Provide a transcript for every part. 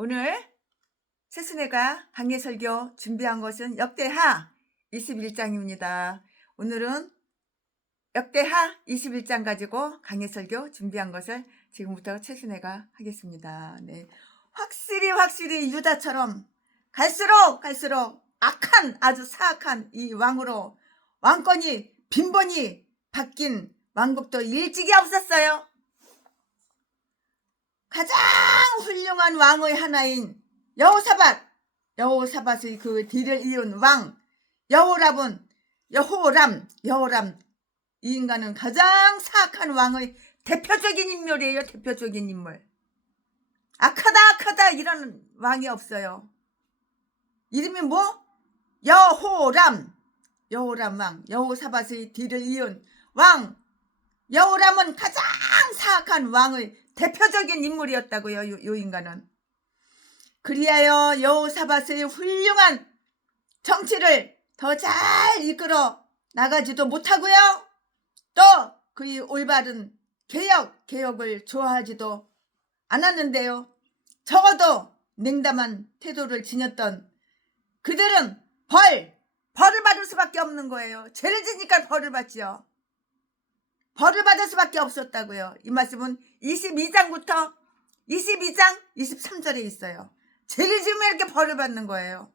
오늘 최순애가 강의 설교 준비한 것은 역대하 21장입니다. 오늘은 역대하 21장 가지고 강의 설교 준비한 것을 지금부터 최순애가 하겠습니다. 네. 확실히 유다처럼 갈수록 악한, 아주 사악한 이 왕으로 왕권이 빈번히 바뀐 왕국도 일찍이 없었어요. 가장 훌륭한 왕의 하나인 여호사밧의 그 뒤를 이은 왕 여호람 이 인간은 가장 사악한 왕의 대표적인 인물이에요. 대표적인 인물. 악하다 이런 왕이 없어요. 이름이 뭐? 여호람 왕. 여호사밧의 뒤를 이은 왕 여호람은 가장 사악한 왕의 대표적인 인물이었다고요. 요 인간은. 그리하여 여호사밧의 훌륭한 정치를 더 잘 이끌어 나가지도 못하고요. 또 그의 올바른 개혁을 좋아하지도 않았는데요. 적어도 냉담한 태도를 지녔던 그들은 벌을 받을 수밖에 없는 거예요. 죄를 지니까 벌을 받지요. 벌을 받을 수밖에 없었다고요. 이 말씀은 22장부터 22장 23절에 있어요. 죄를 지으면 이렇게 벌을 받는 거예요.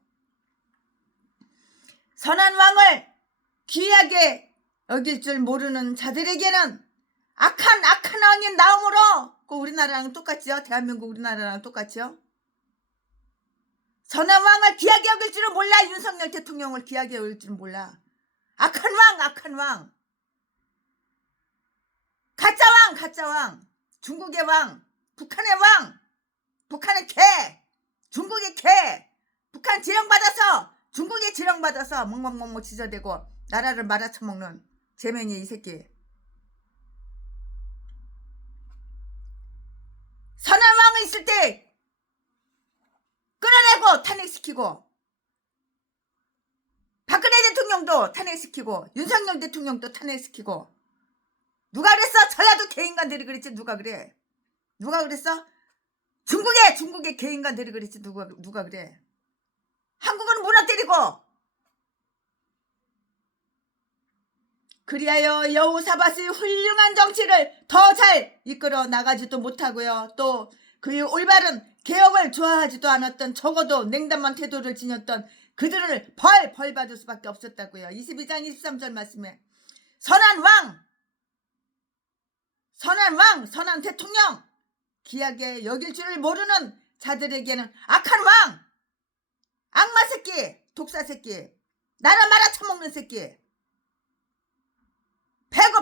선한 왕을 귀하게 여길 줄 모르는 자들에게는 악한 왕이 나오므로 그 우리나라랑 똑같죠. 대한민국 우리나라랑 똑같죠. 선한 왕을 귀하게 여길 줄은 몰라. 윤석열 대통령을 귀하게 여길 줄은 몰라. 악한 왕 가짜 왕, 중국의 왕, 북한의 왕, 북한의 개, 중국의 개, 북한 지령받아서 중국에 지령받아서 멍멍멍 지저대고 나라를 말아쳐먹는 재맹이 이 새끼. 선한 왕이 있을 때 끌어내고 탄핵시키고 박근혜 대통령도 탄핵시키고 윤석열 대통령도 탄핵시키고 누가 그랬어? 저야도 개인간들이 그랬지. 누가 그랬어? 중국의 개인간들이 그랬지. 누가 그래? 한국은 무너뜨리고. 그리하여 여호사밧의 훌륭한 정치를 더 잘 이끌어 나가지도 못하고요. 또 그의 올바른 개혁을 좋아하지도 않았던, 적어도 냉담한 태도를 지녔던 그들을 벌 받을 수밖에 없었다고요. 22장 23절 말씀에 선한 대통령, 귀하게 여길 줄을 모르는 자들에게는 악한 왕, 악마 새끼, 독사 새끼, 나라 말아쳐먹는 새끼,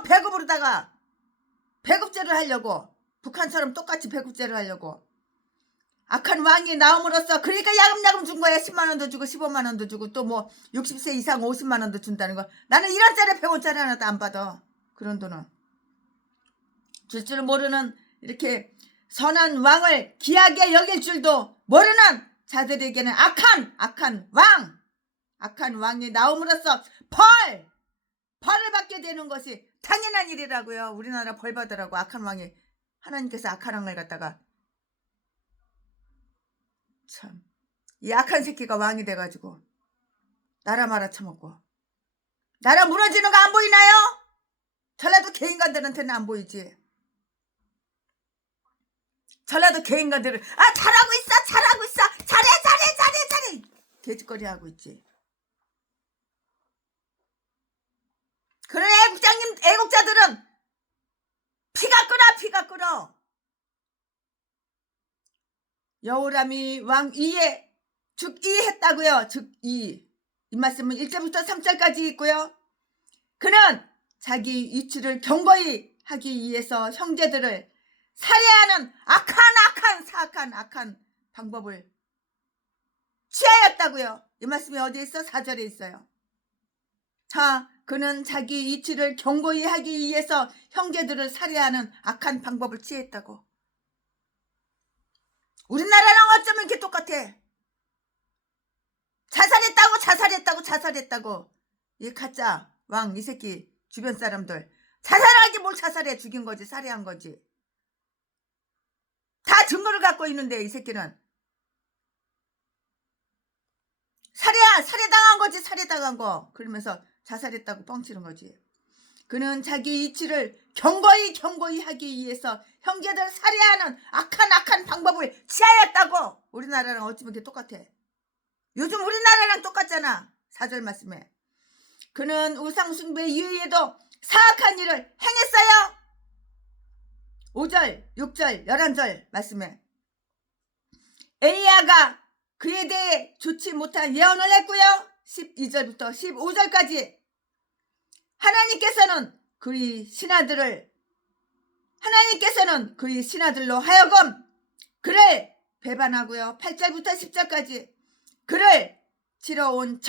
배급으로다가 배급제를 하려고, 북한처럼 똑같이 배급제를 하려고 악한 왕이 나옴으로써, 그러니까 야금야금 준 거야. 10만원도 주고 15만원도 주고 또 뭐 60세 이상 50만원도 준다는 거. 나는 1원짜리 100원짜리 하나도 안 받아. 그런 돈은 줄 줄 모르는, 이렇게 선한 왕을 귀하게 여길 줄도 모르는 자들에게는 악한 왕이 나옴으로써 벌을 받게 되는 것이 당연한 일이라고요. 우리나라 벌 받으라고 악한 왕이, 하나님께서 악한 왕을 갖다가 참, 이 악한 새끼가 왕이 돼가지고 나라 말아쳐먹고 나라 무너지는 거 안 보이나요? 전라도 개인간들한테는 안 보이지. 전라도 개인간들은 잘하고 있어 잘해 개짓거리 하고 있지. 그런 애국자들은 피가 끓어. 여호람이 왕 이에 즉이했다고요. 이 말씀은 1절부터 3절까지 있고요. 그는 자기 위치를 경고히 하기 위해서 형제들을 살해하는 악한 방법을 취하였다고요. 이 말씀이 어디에 있어? 4절에 있어요. 그는 자기 위치를 경고히 하기 위해서 형제들을 살해하는 악한 방법을 취했다고. 우리나라랑 어쩌면 이렇게 똑같아. 자살했다고. 이 가짜 왕 이 새끼 주변 사람들 자살하기 뭘 자살해. 죽인 거지, 살해한 거지. 다 증거를 갖고 있는데 이 새끼는 아니야. 살해당한 거지. 살해당한 거. 그러면서 자살했다고 뻥치는 거지. 그는 자기 이치를 경고히 하기 위해서 형제들을 살해하는 악한 방법을 취하였다고. 우리나라랑 어찌면 그게 똑같아. 요즘 우리나라랑 똑같잖아. 4절 말씀에. 그는 우상숭배 이외에도 사악한 일을 행했어요. 5절, 6절, 11절 말씀에 엘리야가 그에 대해 좋지 못한 예언을 했고요. 12절부터 15절까지 하나님께서는 그의 신하들로 하여금 그를 배반하고요. 8절부터 10절까지 그를 치러온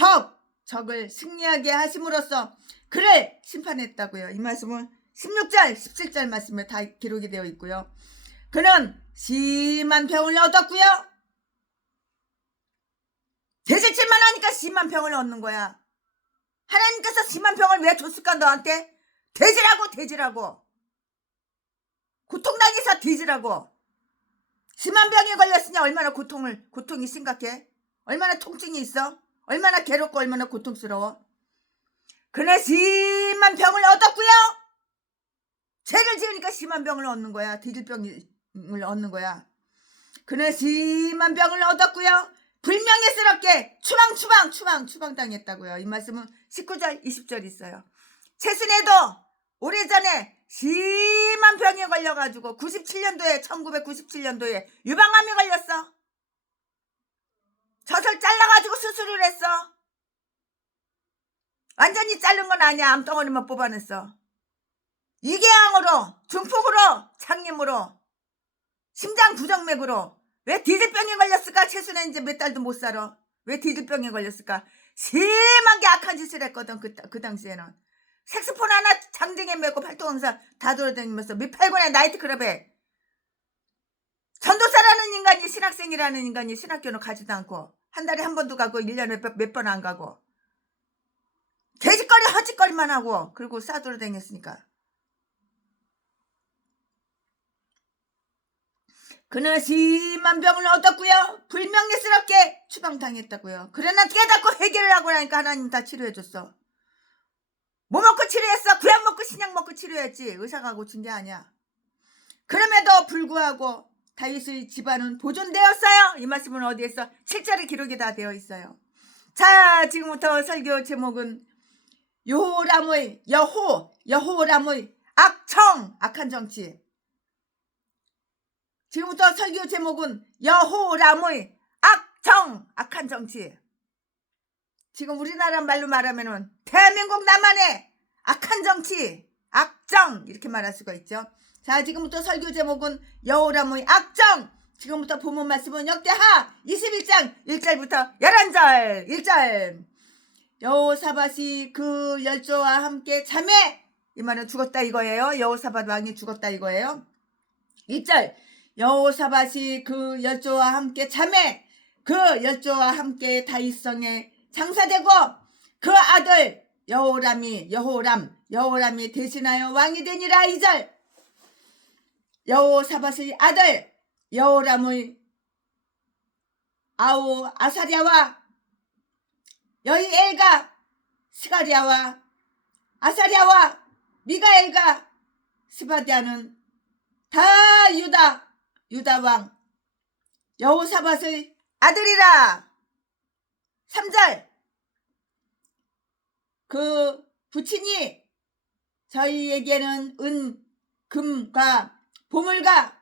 적을 승리하게 하심으로써 그를 심판했다고요. 이 말씀은 16절, 17절 말씀에 다 기록이 되어 있고요. 그는 심한 병을 얻었고요. 돼지칠만 하니까 심한 병을 얻는 거야. 하나님께서 심한 병을 왜 줬을까 너한테? 돼지라고. 고통당해서 돼지라고. 심한 병에 걸렸으니 얼마나 고통이 심각해? 얼마나 통증이 있어? 얼마나 괴롭고 얼마나 고통스러워? 그는 심한 병을 얻었고요. 죄를 지으니까 심한 병을 얻는 거야. 돼지병을 얻는 거야. 그는 심한 병을 얻었고요. 불명예스럽게 추방당했다고요. 이 말씀은 19절 20절 있어요. 최순애도 오래전에 심한 병에 걸려가지고 1997년도에 유방암에 걸렸어. 젖을 잘라가지고 수술을 했어. 완전히 자른 건 아니야. 암덩어리만 뽑아냈어. 위궤양으로, 중풍으로, 장염으로, 심장 부정맥으로. 왜 디질병에 걸렸을까? 최순애 이제 몇 달도 못 살아. 왜 디질병에 걸렸을까? 심하게 악한 짓을 했거든. 그 당시에는. 색스폰 하나 장등에 메고 팔뚝항상 다 돌아다니면서 밑팔군의 나이트클럽에 전도사라는 인간이, 신학생이라는 인간이 신학교는 가지도 않고 한 달에 한 번도 가고 1년에 몇 번 안 가고 개짓거리 헛짓거리만 하고 그리고 싸돌아다녔으니까. 그는 심한 병을 얻었고요. 불명예스럽게 추방당했다고요. 그러나 깨닫고 해결을 하고 나니까 하나님 다 치료해줬어. 뭐 먹고 치료했어? 구약 먹고 신약 먹고 치료했지. 의사가 고친 게 아니야. 그럼에도 불구하고 다윗의 집안은 보존되었어요. 이 말씀은 어디에 있어? 7절에 기록이 다 되어 있어요. 자, 지금부터 설교 제목은 여호람의 악한 정치. 지금부터 설교 제목은 여호람의 악한 정치. 지금 우리나라 말로 말하면은 대한민국 나만의 악한 정치, 악정 이렇게 말할 수가 있죠. 자, 지금부터 설교 제목은 여호람의 악정. 지금부터 본문 말씀은 역대하 21장 1절부터 11절. 1절. 여호사밧이 그 열조와 함께 자매, 이 말은 죽었다 이거예요. 여호사밧 왕이 죽었다 이거예요. 2절. 여호사밧이 그 열조와 함께 자매, 그 열조와 함께 다윗성에 장사되고 그 아들 여호람이 대신하여 왕이 되니라. 2절. 여호사밧의 아들 여호람의 아우 아사랴와 여히엘과 스가랴와 아사랴와 미가엘과 스바디아는 다 유다 왕 여호사밧의 아들이라. 3절. 그 부친이 저희에게는 은, 금과 보물과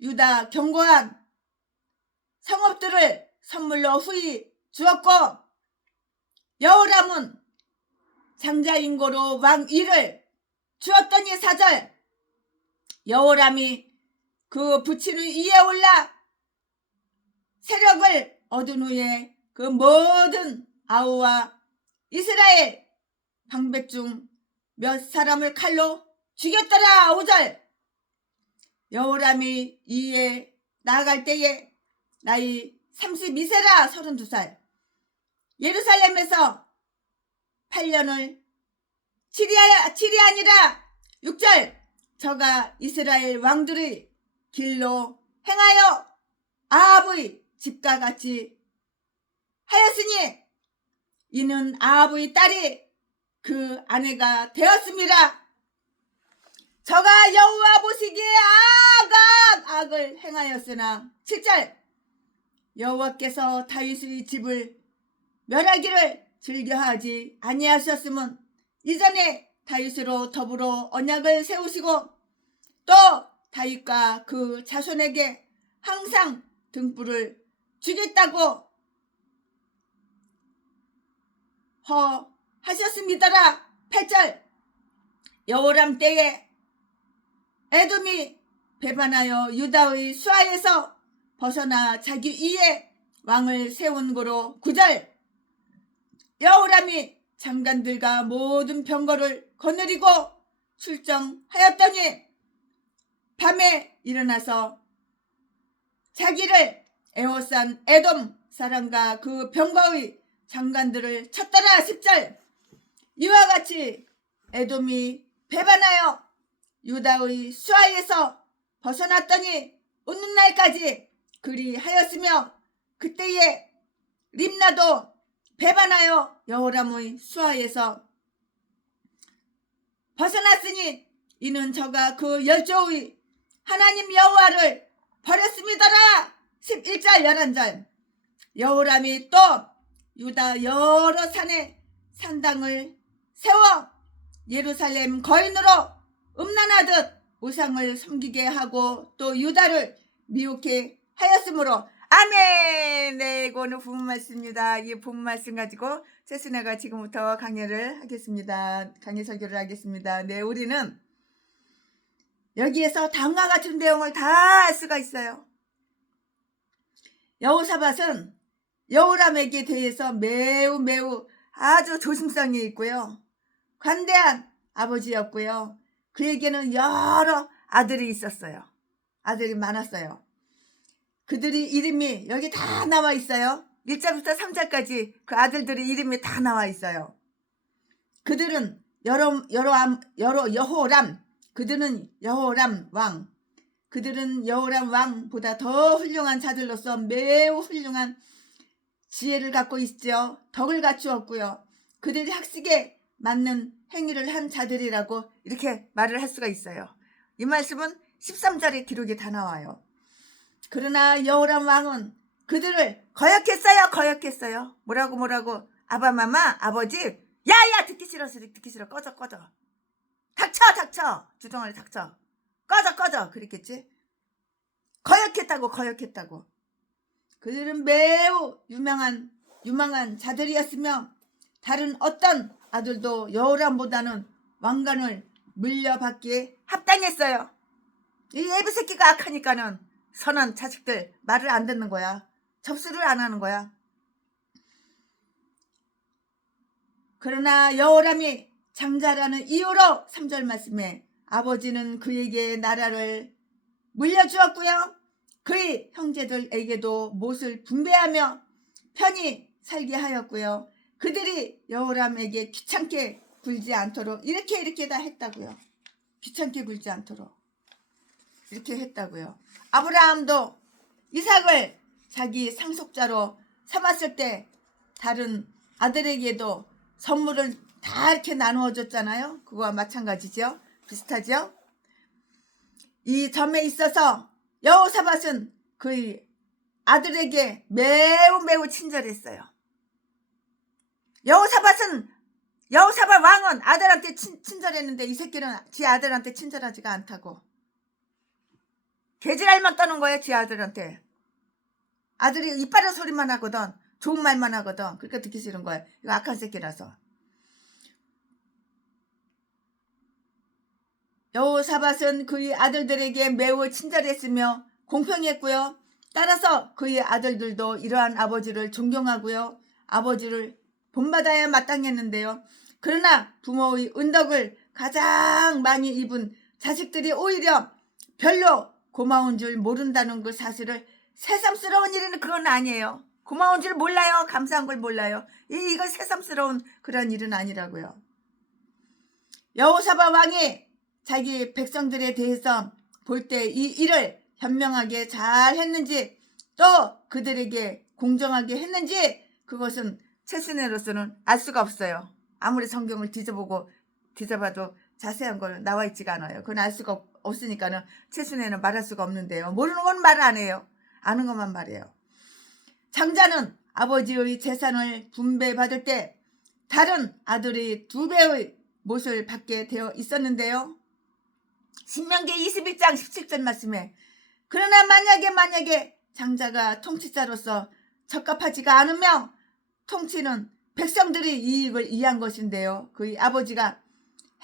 유다 견고한 성읍들을 선물로 후히 주었고 여호람은 장자인고로 왕위를 주었더니. 4절. 여호람이 그 부친 위에 올라 세력을 얻은 후에 그 모든 아우와 이스라엘 방백 중 몇 사람을 칼로 죽였더라. 5절. 여호람이 이에 나아갈 때에 나이 32세라 32살. 예루살렘에서 8년을 칠이 아니라 6절. 저가 이스라엘 왕들의 길로 행하여 아합의 집과 같이 하였으니 이는 아합의 딸이 그 아내가 되었습니다. 저가 여호와 보시기에 악을 행하였으나 7절 여호와께서 다윗의 집을 멸하기를 즐겨하지 아니하셨음은 이전에 다윗으로 더불어 언약을 세우시고 또 다윗과 그 자손에게 항상 등불을 주겠다고 하셨습니다라. 8절 여호람 때에 에돔이 배반하여 유다의 수하에서 벗어나 자기 위에 왕을 세운 고로 9절 여호람이 장관들과 모든 병거를 거느리고 출정하였더니 밤에 일어나서 자기를 에워싼 에돔 사람과 그 병거의 장관들을 쳤더라. 10절 이와 같이 에돔이 배반하여 유다의 수하에서 벗어났더니 오늘날까지 그리하였으며 그때에 림나도 배반하여 여호람의 수하에서 벗어났으니 이는 저가 그 열조의 하나님 여호와를 버렸습니다라. 11절 11절 여호람이 또 유다 여러 산에 산당을 세워 예루살렘 거인으로 음란하듯 우상을 섬기게 하고 또 유다를 미혹해 하였으므로 아멘. 네, 이거는 부분 말씀입니다. 이 부분 말씀 가지고 최순애가 지금부터 강의를 하겠습니다. 강의 설교를 하겠습니다. 네, 우리는 여기에서 다음과 같은 내용을 다 알 수가 있어요. 여호사밧은 여호람에게 대해서 매우 아주 조심성이 있고요. 관대한 아버지였고요. 그에게는 여러 아들이 있었어요. 아들이 많았어요. 그들이 이름이 여기 다 나와 있어요. 1절부터 3절까지 그 아들들의 이름이 다 나와 있어요. 그들은 여호람, 그들은 여호람 왕, 그들은 여호람 왕보다 더 훌륭한 자들로서 매우 훌륭한 지혜를 갖고 있죠. 덕을 갖추었고요. 그들이 학식에 맞는 행위를 한 자들이라고 이렇게 말을 할 수가 있어요. 이 말씀은 13절에 기록이 다 나와요. 그러나 여호람 왕은 그들을 거역했어요. 뭐라고 아바마마 아버지 야야 듣기 싫어 꺼져 닥쳐 주둥아리 닥쳐 꺼져 그랬겠지. 거역했다고. 그들은 매우 유망한 자들이었으며 다른 어떤 아들도 여호람보다는 왕관을 물려받기에 합당했어요. 이 애비새끼가 악하니까는 선한 자식들 말을 안 듣는 거야. 접수를 안 하는 거야. 그러나 여호람이 장자라는 이유로 3절 말씀에 아버지는 그에게 나라를 물려주었고요. 그의 형제들에게도 못을 분배하며 편히 살게 하였고요. 그들이 여호람에게 귀찮게 굴지 않도록 이렇게 다 했다고요. 귀찮게 굴지 않도록 이렇게 했다고요. 아브라함도 이삭을 자기 상속자로 삼았을 때 다른 아들에게도 선물을 다 이렇게 나누어 줬잖아요. 그거와 마찬가지죠. 비슷하죠. 이 점에 있어서 여호사밧은 그의 아들에게 매우 친절했어요. 여호사밧 왕은 아들한테 친절했는데 이 새끼는 지 아들한테 친절하지가 않다고. 개지랄만 떠는 거예요. 지 아들한테. 아들이 이빨의 소리만 하거든. 좋은 말만 하거든. 그러니까 듣기 싫은 거예요. 이거 악한 새끼라서. 여호사밧은 그의 아들들에게 매우 친절했으며 공평했고요. 따라서 그의 아들들도 이러한 아버지를 존경하고요. 아버지를 본받아야 마땅했는데요. 그러나 부모의 은덕을 가장 많이 입은 자식들이 오히려 별로 고마운 줄 모른다는 그 사실을 새삼스러운 일은 그건 아니에요. 고마운 줄 몰라요. 감사한 걸 몰라요. 이건 새삼스러운 그런 일은 아니라고요. 여호사밧 왕이 자기 백성들에 대해서 볼 때 이 일을 현명하게 잘 했는지 또 그들에게 공정하게 했는지 그것은 최순애로서는 알 수가 없어요. 아무리 성경을 뒤져봐도 자세한 걸 나와 있지가 않아요. 그건 알 수가 없으니까는 최순애는 말할 수가 없는데요. 모르는 건 말 안 해요. 아는 것만 말해요. 장자는 아버지의 재산을 분배받을 때 다른 아들이 2배의 몫을 받게 되어 있었는데요. 신명기 21장 17절 말씀에 그러나 만약에 장자가 통치자로서 적합하지가 않으며 통치는 백성들이 이익을 이해한 것인데요. 그의 아버지가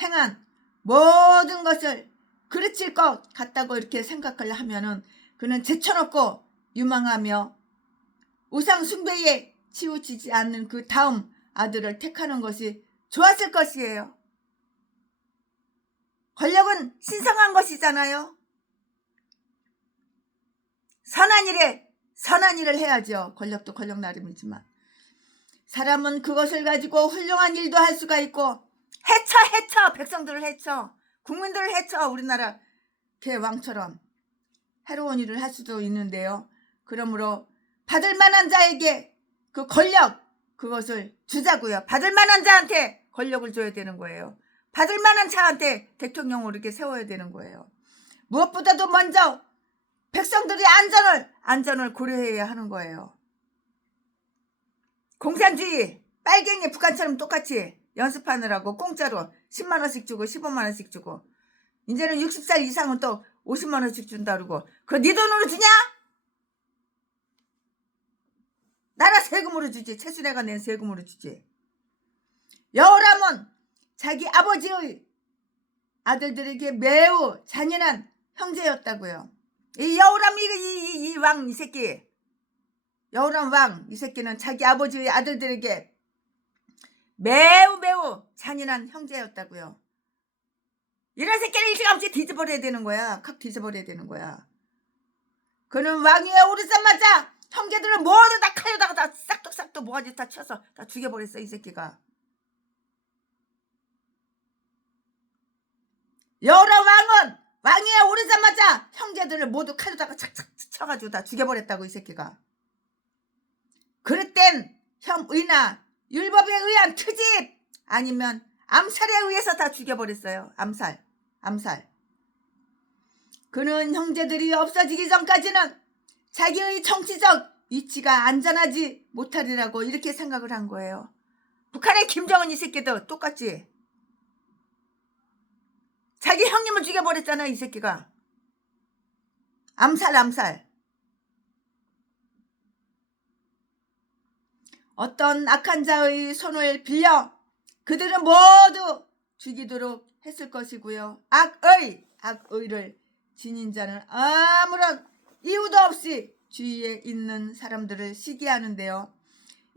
행한 모든 것을 그르칠 것 같다고 이렇게 생각을 하면은 그는 제쳐놓고 유망하며 우상 숭배에 치우치지 않는 그 다음 아들을 택하는 것이 좋았을 것이에요. 권력은 신성한 것이잖아요. 선한 일을 해야죠. 권력도 권력 나름이지만 사람은 그것을 가지고 훌륭한 일도 할 수가 있고 해쳐 백성들을 해쳐 국민들을 해쳐 우리나라 개왕처럼 해로운 일을 할 수도 있는데요. 그러므로 받을 만한 자에게 그 권력 그것을 주자고요. 받을 만한 자한테 권력을 줘야 되는 거예요. 받을 만한 자한테 대통령을 이렇게 세워야 되는 거예요. 무엇보다도 먼저 백성들의 안전을 고려해야 하는 거예요. 공산주의 빨갱이 북한처럼 똑같이 연습하느라고 공짜로 10만원씩 주고 15만원씩 주고 이제는 60살 이상은 또 50만원씩 준다 그러고 그거 네 돈으로 주냐? 나라 세금으로 주지. 최순애가 낸 세금으로 주지. 여호람은 자기 아버지의 아들들에게 매우 잔인한 형제였다고요. 이 여호람 이 왕 이 새끼 여호람 왕 이 새끼는 자기 아버지의 아들들에게 매우 잔인한 형제였다고요. 이런 새끼를 일찌감치 뒤져버려야 되는 거야. 칵 뒤져버려야 되는 거야. 그는 왕위에 오르자마자 형제들을 모두 다 칼로다가 다 싹둑 모가지 다 쳐서 다 죽여버렸어. 이 새끼가. 여호람 왕은 왕위에 오르자마자 형제들을 모두 칼로다가 착착 쳐가지고 다 죽여버렸다고. 이 새끼가. 그릇된 혐의나 율법에 의한 트집 아니면 암살에 의해서 다 죽여버렸어요. 암살. 그는 형제들이 없어지기 전까지는 자기의 정치적 위치가 안전하지 못하리라고 이렇게 생각을 한 거예요. 북한의 김정은 이 새끼도 똑같지. 자기 형님을 죽여버렸잖아. 이 새끼가. 암살. 어떤 악한 자의 손을 빌려 그들은 모두 죽이도록 했을 것이고요. 악의를 지닌 자는 아무런 이유도 없이 주위에 있는 사람들을 시기하는데요.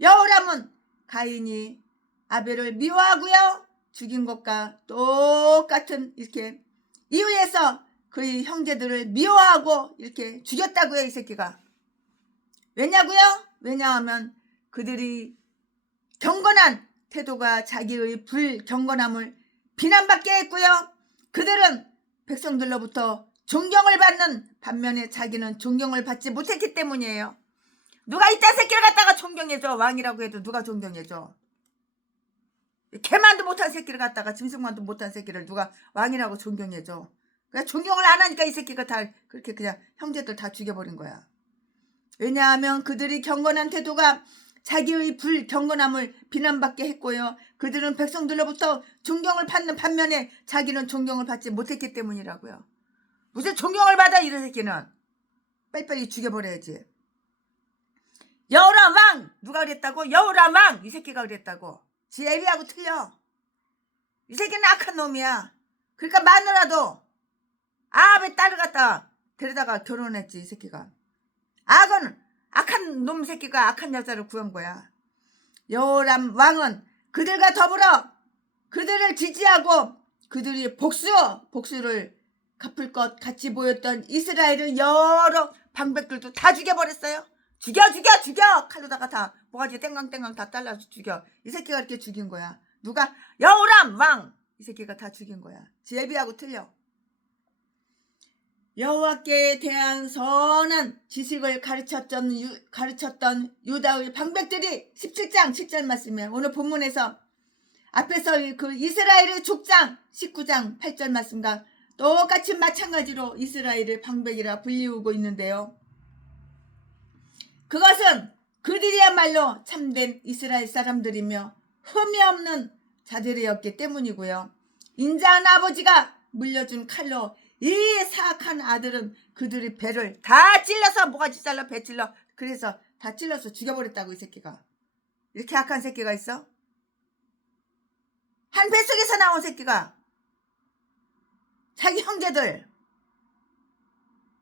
여호람은 가인이 아벨을 미워하고요. 죽인 것과 똑같은 이렇게 이유에서 그의 형제들을 미워하고 이렇게 죽였다고요. 이 새끼가. 왜냐고요? 왜냐하면 그들이 경건한 태도가 자기의 불경건함을 비난받게 했고요. 그들은 백성들로부터 존경을 받는 반면에 자기는 존경을 받지 못했기 때문이에요. 누가 이딴 새끼를 갖다가 존경해줘. 왕이라고 해도 누가 존경해줘. 개만도 못한 새끼를 갖다가 짐승만도 못한 새끼를 누가 왕이라고 존경해줘. 그러니까 존경을 안 하니까 이 새끼가 다 그렇게 그냥 형제들 다 죽여버린 거야. 왜냐하면 그들이 경건한 태도가 자기의 불경건함을 비난받게 했고요. 그들은 백성들로부터 존경을 받는 반면에 자기는 존경을 받지 못했기 때문이라고요. 무슨 존경을 받아 이런 새끼는. 빨리빨리 죽여버려야지. 여호람 왕 누가 그랬다고? 여호람 왕 이 새끼가 그랬다고. 지 애비하고 틀려. 이 새끼는 악한 놈이야. 그러니까 마누라도 아합의 딸을 갖다 데려다가 결혼했지. 이 새끼가. 악한 놈 새끼가 악한 여자를 구한 거야. 여호람 왕은 그들과 더불어 그들을 지지하고 그들이 복수를 갚을 것 같이 보였던 이스라엘의 여러 방백들도 다 죽여버렸어요. 죽여 칼로다가 다 모가지 땡강땡강 다 잘라서 죽여. 이 새끼가 이렇게 죽인 거야. 누가? 여호람 왕 이 새끼가 다 죽인 거야. 지 애비하고 틀려. 여호와께 대한 선한 지식을 가르쳤던 유다의 방백들이 17장 10절 말씀에 오늘 본문에서 앞에서 그 이스라엘의 족장 19장 8절 말씀과 똑같이 마찬가지로 이스라엘의 방백이라 불리우고 있는데요. 그것은 그들이야말로 참된 이스라엘 사람들이며 흠이 없는 자들이었기 때문이고요. 인자한 아버지가 물려준 칼로 이 사악한 아들은 그들의 배를 다 찔러서 모가지 잘라 배 찔러 그래서 다 찔러서 죽여버렸다고. 이 새끼가 이렇게 악한 새끼가 있어? 한 뱃속에서 나온 새끼가 자기 형제들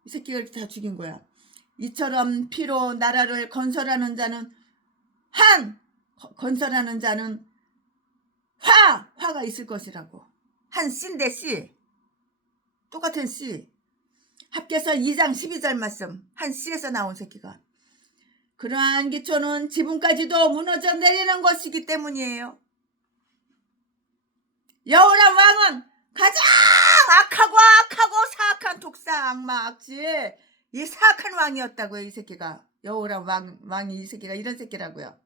이 새끼가 이렇게 다 죽인 거야. 이처럼 피로 나라를 건설하는 자는 화가 있을 것이라고. 한 씨인데 씨 똑같은 씨. 합계서 2장 12절 말씀 한 씨에서 나온 새끼가. 그러한 기초는 지붕까지도 무너져 내리는 것이기 때문이에요. 여호람 왕은 가장 악하고 사악한 독사 악마 악질 이 사악한 왕이었다고요. 이 새끼가. 여호람 왕이 이 새끼가 이런 새끼라고요.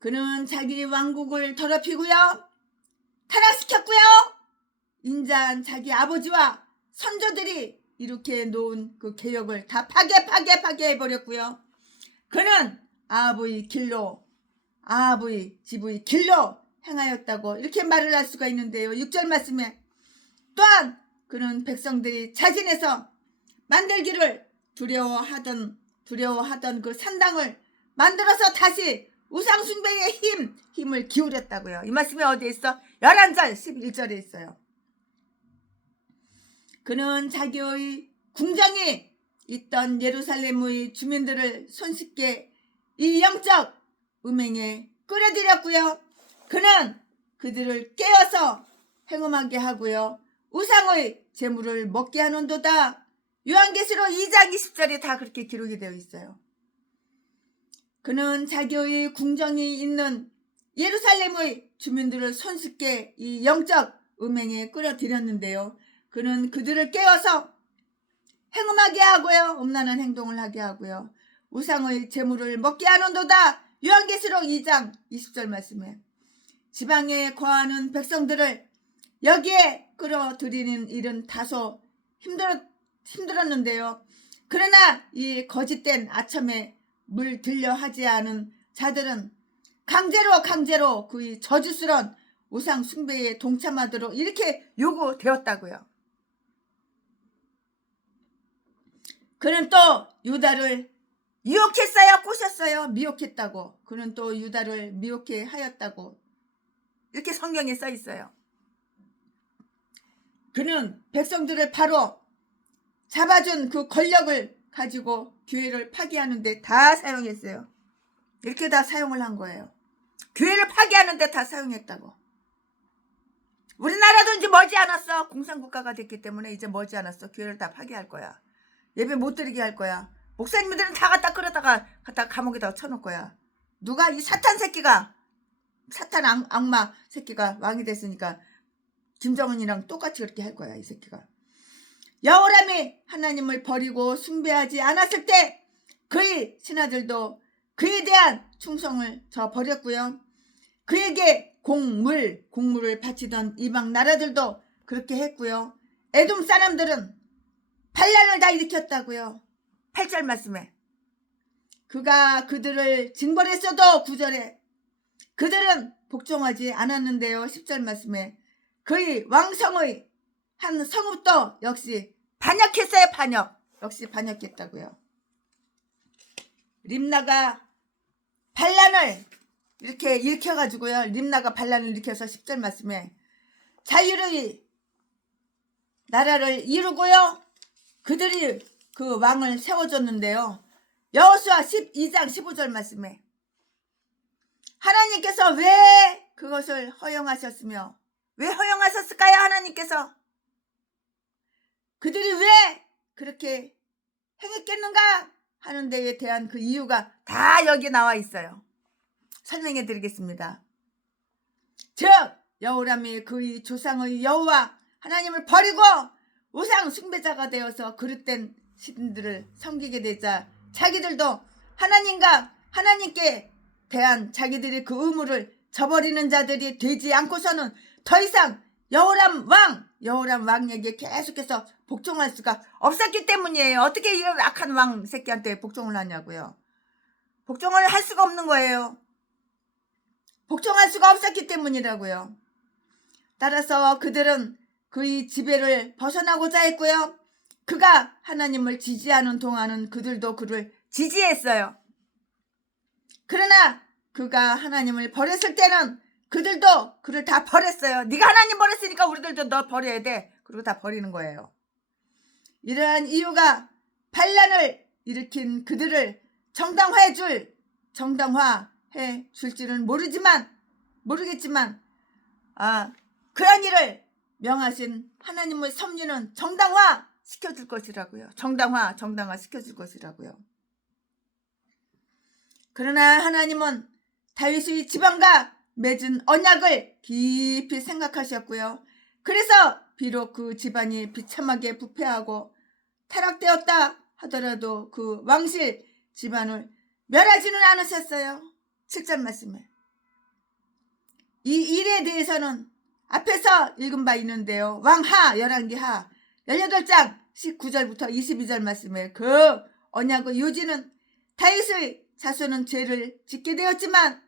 그는 자기 왕국을 더럽히고요. 타락시켰고요. 인자한 자기 아버지와 선조들이 이렇게 놓은 그 계획을 다 파괴해버렸고요. 그는 아합의 집의 길로 행하였다고 이렇게 말을 할 수가 있는데요. 6절 말씀에 또한 그는 백성들이 자진해서 만들기를 두려워하던 그 산당을 만들어서 다시 우상숭배의 힘을 기울였다고요. 이 말씀이 어디에 있어? 11절 11절에 있어요. 그는 자기의 궁정이 있던 예루살렘의 주민들을 손쉽게 이 영적 음행에 끌어들였고요. 그는 그들을 깨어서 행음하게 하고요. 우상의 재물을 먹게 하는도다. 요한계시록 2장 20절에 다 그렇게 기록이 되어 있어요. 그는 자기의 궁정이 있는 예루살렘의 주민들을 손쉽게 이 영적 음행에 끌어들였는데요. 그는 그들을 깨워서 행음하게 하고요. 음란한 행동을 하게 하고요. 우상의 재물을 먹게 하는도다. 요한계시록 2장 20절 말씀에 지방에 거하는 백성들을 여기에 끌어들이는 일은 다소 힘들었는데요. 그러나 이 거짓된 아첨에 물들려 하지 않은 자들은 강제로 그 저주스러운 우상 숭배에 동참하도록 이렇게 요구되었다고요. 그는 또 유다를 유혹했어요? 꼬셨어요? 미혹했다고. 그는 또 유다를 미혹해 하였다고. 이렇게 성경에 써 있어요. 그는 백성들을 바로 잡아준 그 권력을 가지고 교회를 파괴하는데 다 사용했어요. 이렇게 다 사용을 한 거예요. 교회를 파괴하는데 다 사용했다고. 우리나라도 이제 머지않았어. 공산국가가 됐기 때문에 이제 머지않았어. 교회를 다 파괴할 거야. 예배 못 드리게 할 거야. 목사님들은 다 갖다 끌어다가 감옥에다가 쳐놓을 거야. 누가 이 사탄 새끼가 사탄 악마 새끼가 왕이 됐으니까 김정은이랑 똑같이 그렇게 할 거야. 이 새끼가. 여호람이 하나님을 버리고 숭배하지 않았을 때 그의 신하들도 그에 대한 충성을 저버렸고요. 그에게 공물을 바치던 이방 나라들도 그렇게 했고요. 에돔 사람들은 반란을 다 일으켰다고요. 8절 말씀에 그가 그들을 징벌했어도 9절에 그들은 복종하지 않았는데요. 10절 말씀에 그의 왕성의 한 성읍도 역시 반역했어요. 역시 반역했다고요. 림나가 반란을 이렇게 일으켜가지고요. 림나가 반란을 일으켜서 10절 말씀에 자유의 나라를 이루고요. 그들이 그 왕을 세워줬는데요. 여호수아 12장 15절 말씀에 하나님께서 왜 그것을 허용하셨으며 왜 허용하셨을까요? 하나님께서 그들이 왜 그렇게 행했겠는가 하는 데에 대한 그 이유가 다 여기 나와 있어요. 설명해 드리겠습니다. 즉 여호람이 그의 조상의 여호와 하나님을 버리고 우상 숭배자가 되어서 그릇된 신들을 섬기게 되자 자기들도 하나님과 하나님께 대한 자기들의 그 의무를 저버리는 자들이 되지 않고서는 더 이상 여호람 왕에게 계속해서 복종할 수가 없었기 때문이에요. 어떻게 이런 악한 왕 새끼한테 복종을 하냐고요. 복종을 할 수가 없는 거예요. 복종할 수가 없었기 때문이라고요. 따라서 그들은 그의 지배를 벗어나고자 했고요. 그가 하나님을 지지하는 동안은 그들도 그를 지지했어요. 그러나 그가 하나님을 버렸을 때는 그들도 그를 다 버렸어요. 네가 하나님 버렸으니까 우리들도 너 버려야 돼. 그리고 다 버리는 거예요. 이러한 이유가 반란을 일으킨 그들을 정당화해 줄지는 모르겠지만 그런 일을 명하신 하나님의 섭리는 정당화 시켜줄 것이라고요. 정당화 시켜줄 것이라고요. 그러나 하나님은 다윗의 집안과 맺은 언약을 깊이 생각하셨고요. 그래서 비록 그 집안이 비참하게 부패하고 타락되었다 하더라도 그 왕실 집안을 멸하지는 않으셨어요. 7절 말씀에. 이 일에 대해서는 앞에서 읽은 바 있는데요. 왕하 열왕기하 18장 19절부터 22절 말씀에 그 언약의 요지는 다윗의 자손은 죄를 짓게 되었지만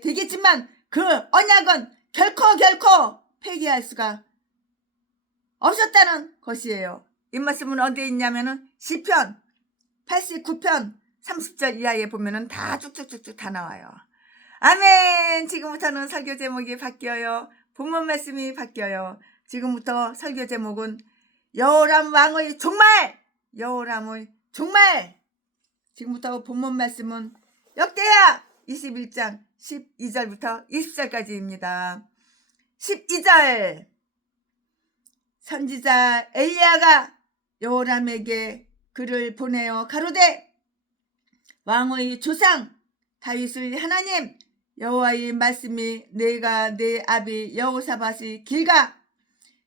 되겠지만 그 언약은 결코 폐기할 수가 없었다는 것이에요. 이 말씀은 어디에 있냐면은 시편 89편 30절 이하에 보면은 다 쭉쭉쭉쭉 다 나와요. 아멘. 지금부터는 설교 제목이 바뀌어요. 본문 말씀이 바뀌어요. 지금부터 설교 제목은 여호람 왕의 종말. 지금부터 본문 말씀은 역대하 21장 12절부터 20절까지입니다. 12절. 선지자 엘리야가 여호람에게 글을 보내어 가로되 왕의 조상 다윗의 하나님 여호와의 말씀이 내가 내 아비 여호사밧의 길과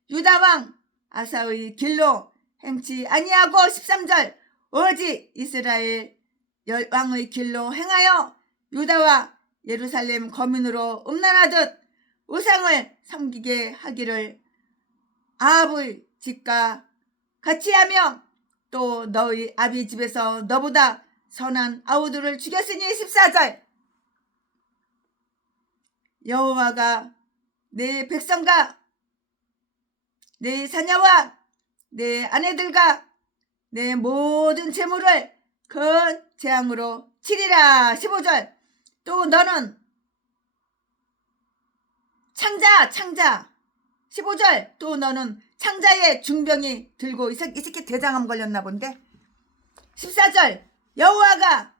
유다 왕 아사의 길로 행치 아니하고 13절 오직 이스라엘 왕의 길로 행하여 유다와 예루살렘 거민으로 음란하듯 우상을 섬기게 하기를 아합의 집과 같이 하며 또 너희 아비 집에서 너보다 선한 아우들을 죽였으니 14절 여호와가 내 백성과 내 자녀와 내 아내들과 내 모든 재물을 큰 재앙으로 치리라. 15절 또 너는 창자 15절 또 너는 창자의 중병이 들고 이 새끼 대장암 걸렸나 본데 14절 여호와가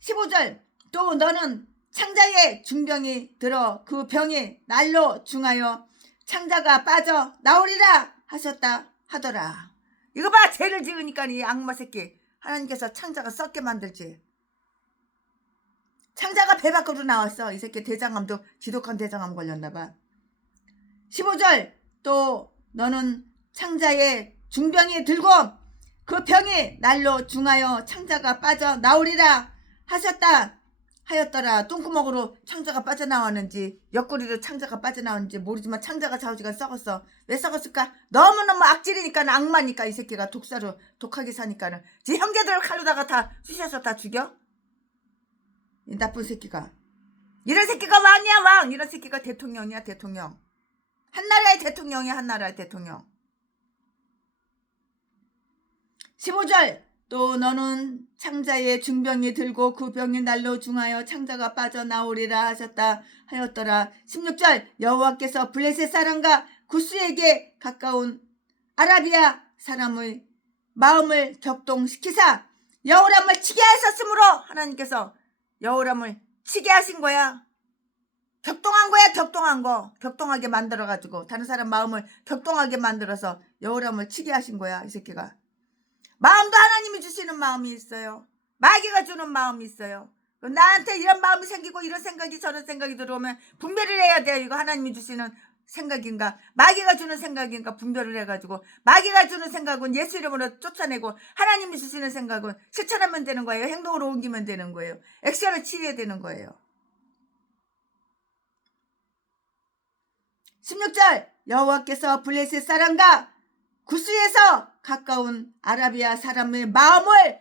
15절 또 너는 창자의 중병이 들어 그 병이 날로 중하여 창자가 빠져 나오리라 하셨다 하더라. 이거 봐. 죄를 지으니까 이 악마 새끼 하나님께서 창자가 썩게 만들지. 창자가 배 밖으로 나왔어. 이 새끼 대장암도 지독한 대장암 걸렸나 봐. 15절 또 너는 창자의 중병이 들고 그 병이 날로 중하여 창자가 빠져 나오리라 하였더라. 똥구멍으로 창자가 빠져나왔는지 옆구리로 창자가 빠져나왔는지 모르지만 창자가 좌우지간 썩었어. 왜 썩었을까? 너무너무 악질이니까 악마니까 이 새끼가 독사로 독하게 사니까는 지 형제들을 칼로다가 다 쑤셔서 다 죽여? 이 나쁜 새끼가. 이런 새끼가 왕이야 왕. 이런 새끼가 대통령이야 대통령. 한나라의 대통령이야 한나라의 대통령. 15절 또 너는 창자의 중병이 들고 그 병이 날로 중하여 창자가 빠져나오리라 하였더라. 16절 여호와께서 블레셋 사람과 구스에게 가까운 아라비아 사람의 마음을 격동시키사 여호람을 치게 하셨으므로 하나님께서 여호람을 치게 하신 거야. 격동한 거야. 격동하게 만들어가지고 다른 사람 마음을 격동하게 만들어서 여호람을 치게 하신 거야. 이 새끼가. 마음도 하나님이 주시는 마음이 있어요. 마귀가 주는 마음이 있어요. 나한테 이런 마음이 생기고 이런 생각이 저런 생각이 들어오면 분별을 해야 돼요. 이거 하나님이 주시는 생각인가 마귀가 주는 생각인가 분별을 해가지고 마귀가 주는 생각은 예수 이름으로 쫓아내고 하나님이 주시는 생각은 실천하면 되는 거예요. 행동으로 옮기면 되는 거예요. 액션을 취해야 되는 거예요. 16절 여호와께서 블레셋 사람과 구스에서 가까운 아라비아 사람의 마음을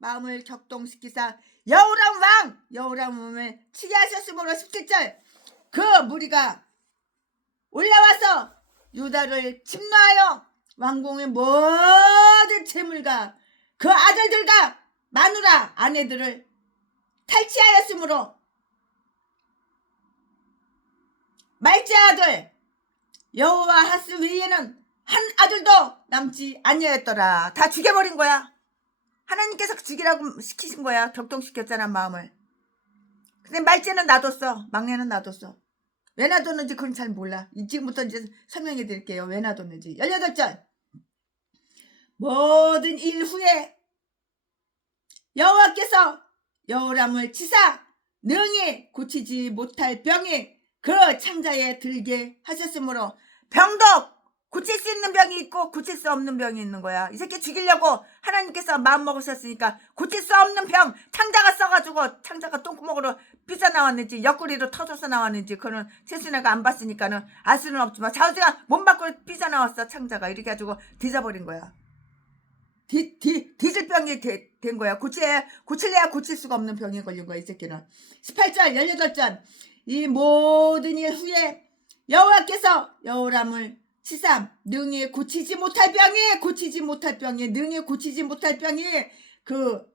마음을 격동시키사 여호람을 치게 하셨으므로 17절 그 무리가 올라와서 유다를 침노하여 왕궁의 모든 재물과 그 아들들과 마누라 아내들을 탈취하였으므로 말제 아들 여호와 하스 외에는 한 아들도 남지 아니하였더라. 다 죽여버린 거야. 하나님께서 죽이라고 시키신 거야. 격동시켰잖아 마음을. 근데 말제는 놔뒀어. 막내는 놔뒀어. 왜 놔뒀는지 그건 잘 몰라. 지금부터 이제 설명해 드릴게요. 왜 놔뒀는지. 18절 모든 일 후에 여호와께서 여호람을 치사 능히 고치지 못할 병이 그 창자에 들게 하셨으므로 병도 고칠 수 있는 병이 있고 고칠 수 없는 병이 있는 거야. 이 새끼 죽이려고 하나님께서 마음 먹으셨으니까 고칠 수 없는 병 창자가 써가지고 창자가 똥구멍으로 삐져나왔는지 옆구리로 터져서 나왔는지 그거는 최순애가 안 봤으니까는 알 수는 없지만 자우지가 몸 밖으로 삐져나왔어. 창자가 이렇게 해가지고 뒤져버린 거야. 뒤질 병이 된 거야. 고칠래야 고칠 수가 없는 병이 걸린 거야. 이 새끼는. 18절 18절 이 모든 일 후에 여호와께서 여호람을 치삼 능히 고치지 못할 병이 그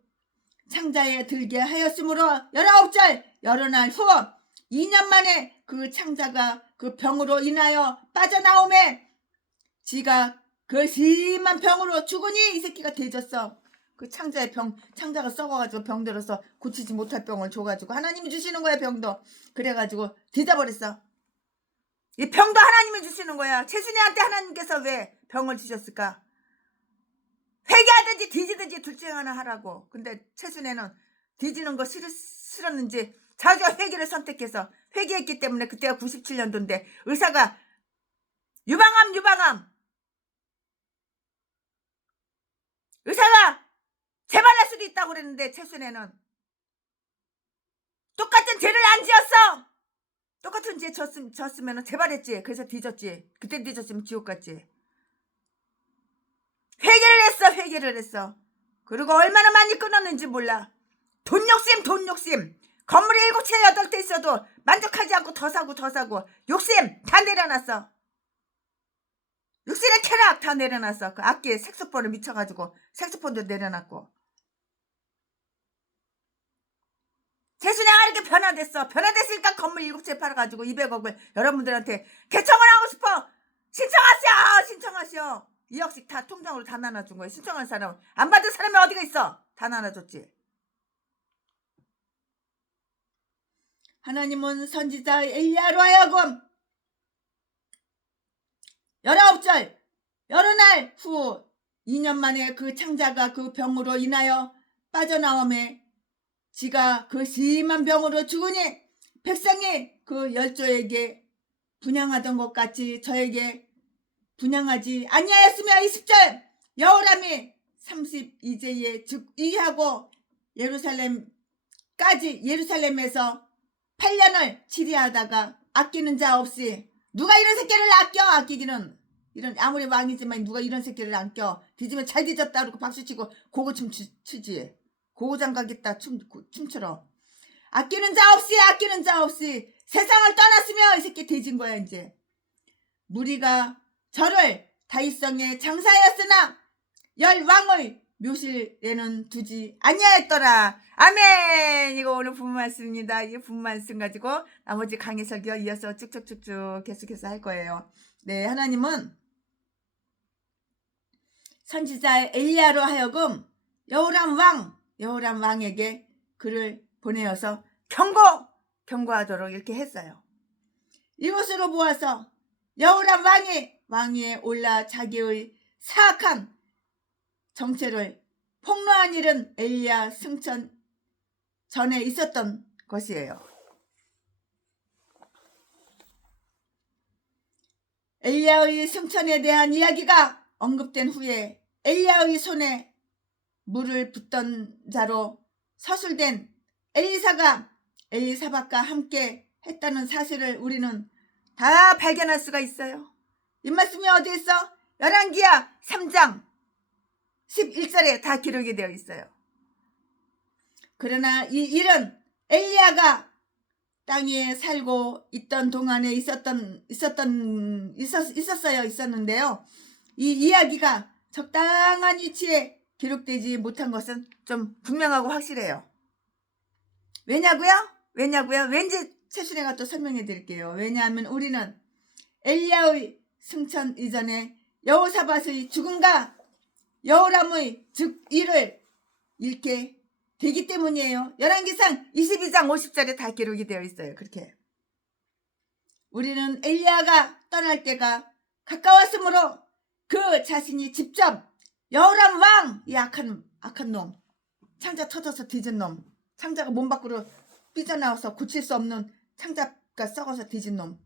창자에 들게 하였으므로 19절 여러 날 후 2년 만에 그 창자가 그 병으로 인하여 빠져나오매 지가 그 심한 병으로 죽으니 이 새끼가 돼졌어. 그 창자가 썩어가지고 병 들어서 고치지 못할 병을 줘가지고 하나님이 주시는 거야. 병도 그래가지고 뒤져버렸어. 이 병도 하나님이 주시는 거야. 최순애한테 하나님께서 왜 병을 주셨을까? 회개하든지 뒤지든지 둘 중 하나 하라고. 근데 최순애는 뒤지는 거 싫었는지 자기가 회개를 선택해서 회개했기 때문에 그때가 97년도인데 의사가 유방암 의사가 재발할 수도 있다고 그랬는데 최순애는 똑같은 죄를 안 지었어. 똑같은 죄 졌으면 재발했지. 그래서 뒤졌지. 그때 뒤졌으면 지옥 갔지. 회개를 했어. 그리고 얼마나 많이 끊었는지 몰라. 돈 욕심. 건물이 7채 8대 있어도 만족하지 않고 더 사고 욕심 다 내려놨어. 육신의 쾌락 다 내려놨어. 그 악기에 색소폰을 미쳐가지고 색소폰도 내려놨고. 최순애가 이렇게 변화됐으니까 건물 7채 팔아가지고 200억을 여러분들한테 개청을 하고 싶어. 신청하시오. 2억씩 다 통장으로 다 나눠준 거예요. 신청한 사람 안 받은 사람이 어디가 있어. 다 나눠줬지. 하나님은 선지자 엘리야로 하여금 19절 여러 날 후 2년 만에 그 창자가 그 병으로 인하여 빠져나오매 지가 그 심한 병으로 죽으니 백성이 그 열조에게 분향하던 것 같이 저에게 분향하지 아니하였으며 20절 여호람이 32제에 즉위하고 예루살렘에서 8년을 치리하다가 아끼는 자 없이 누가 이런 새끼를 아끼기는 이런 아무리 왕이지만 누가 이런 새끼를 안 껴. 뒤지면 잘 뒤졌다 그러고 박수치고 고고춤 추지. 고고장각 있다 춤추러. 아끼는 자 없이 세상을 떠났으며 이 새끼 뒤진 거야 이제. 무리가 저를 다윗성에 장사하였으나 열 왕의 묘실에는 두지 아니하였더라. 아멘. 이거 오늘 부분 말씀입니다. 이 부분 말씀 가지고 나머지 강의 설교 이어서 쭉쭉쭉쭉 계속해서 할 거예요. 네, 하나님은 선지자 엘리야로 하여금 여호람 왕에게 그를 보내어서 경고하도록 이렇게 했어요. 이것으로 보아서 여호람 왕이 왕위에 올라 자기의 사악한 정체를 폭로한 일은 엘리야 승천 전에 있었던 것이에요. 엘리야의 승천에 대한 이야기가 언급된 후에 엘리야의 손에 물을 붓던 자로 서술된 엘리사가 엘리사박과 함께 했다는 사실을 우리는 다 발견할 수가 있어요. 이 말씀이 어디 있어? 열왕기하 3장 11절에 다 기록이 되어 있어요. 그러나 이 일은 엘리야가 땅에 살고 있던 동안에 있었는데요. 이 이야기가 적당한 위치에 기록되지 못한 것은 좀 분명하고 확실해요. 왜냐고요? 왠지 최순애가 또 설명해 드릴게요. 왜냐하면 우리는 엘리야의 승천 이전에 여호사밧의 죽음과 여호람의 즉 일을 읽게 되기 때문이에요. 열왕기상 22장 50절에 다 기록이 되어 있어요. 그렇게 우리는 엘리야가 떠날 때가 가까웠으므로 그 자신이 직접 여호람 왕, 이 악한 놈, 창자 터져서 뒤진 놈, 창자가 몸 밖으로 삐져나와서 고칠 수 없는 창자가 썩어서 뒤진 놈,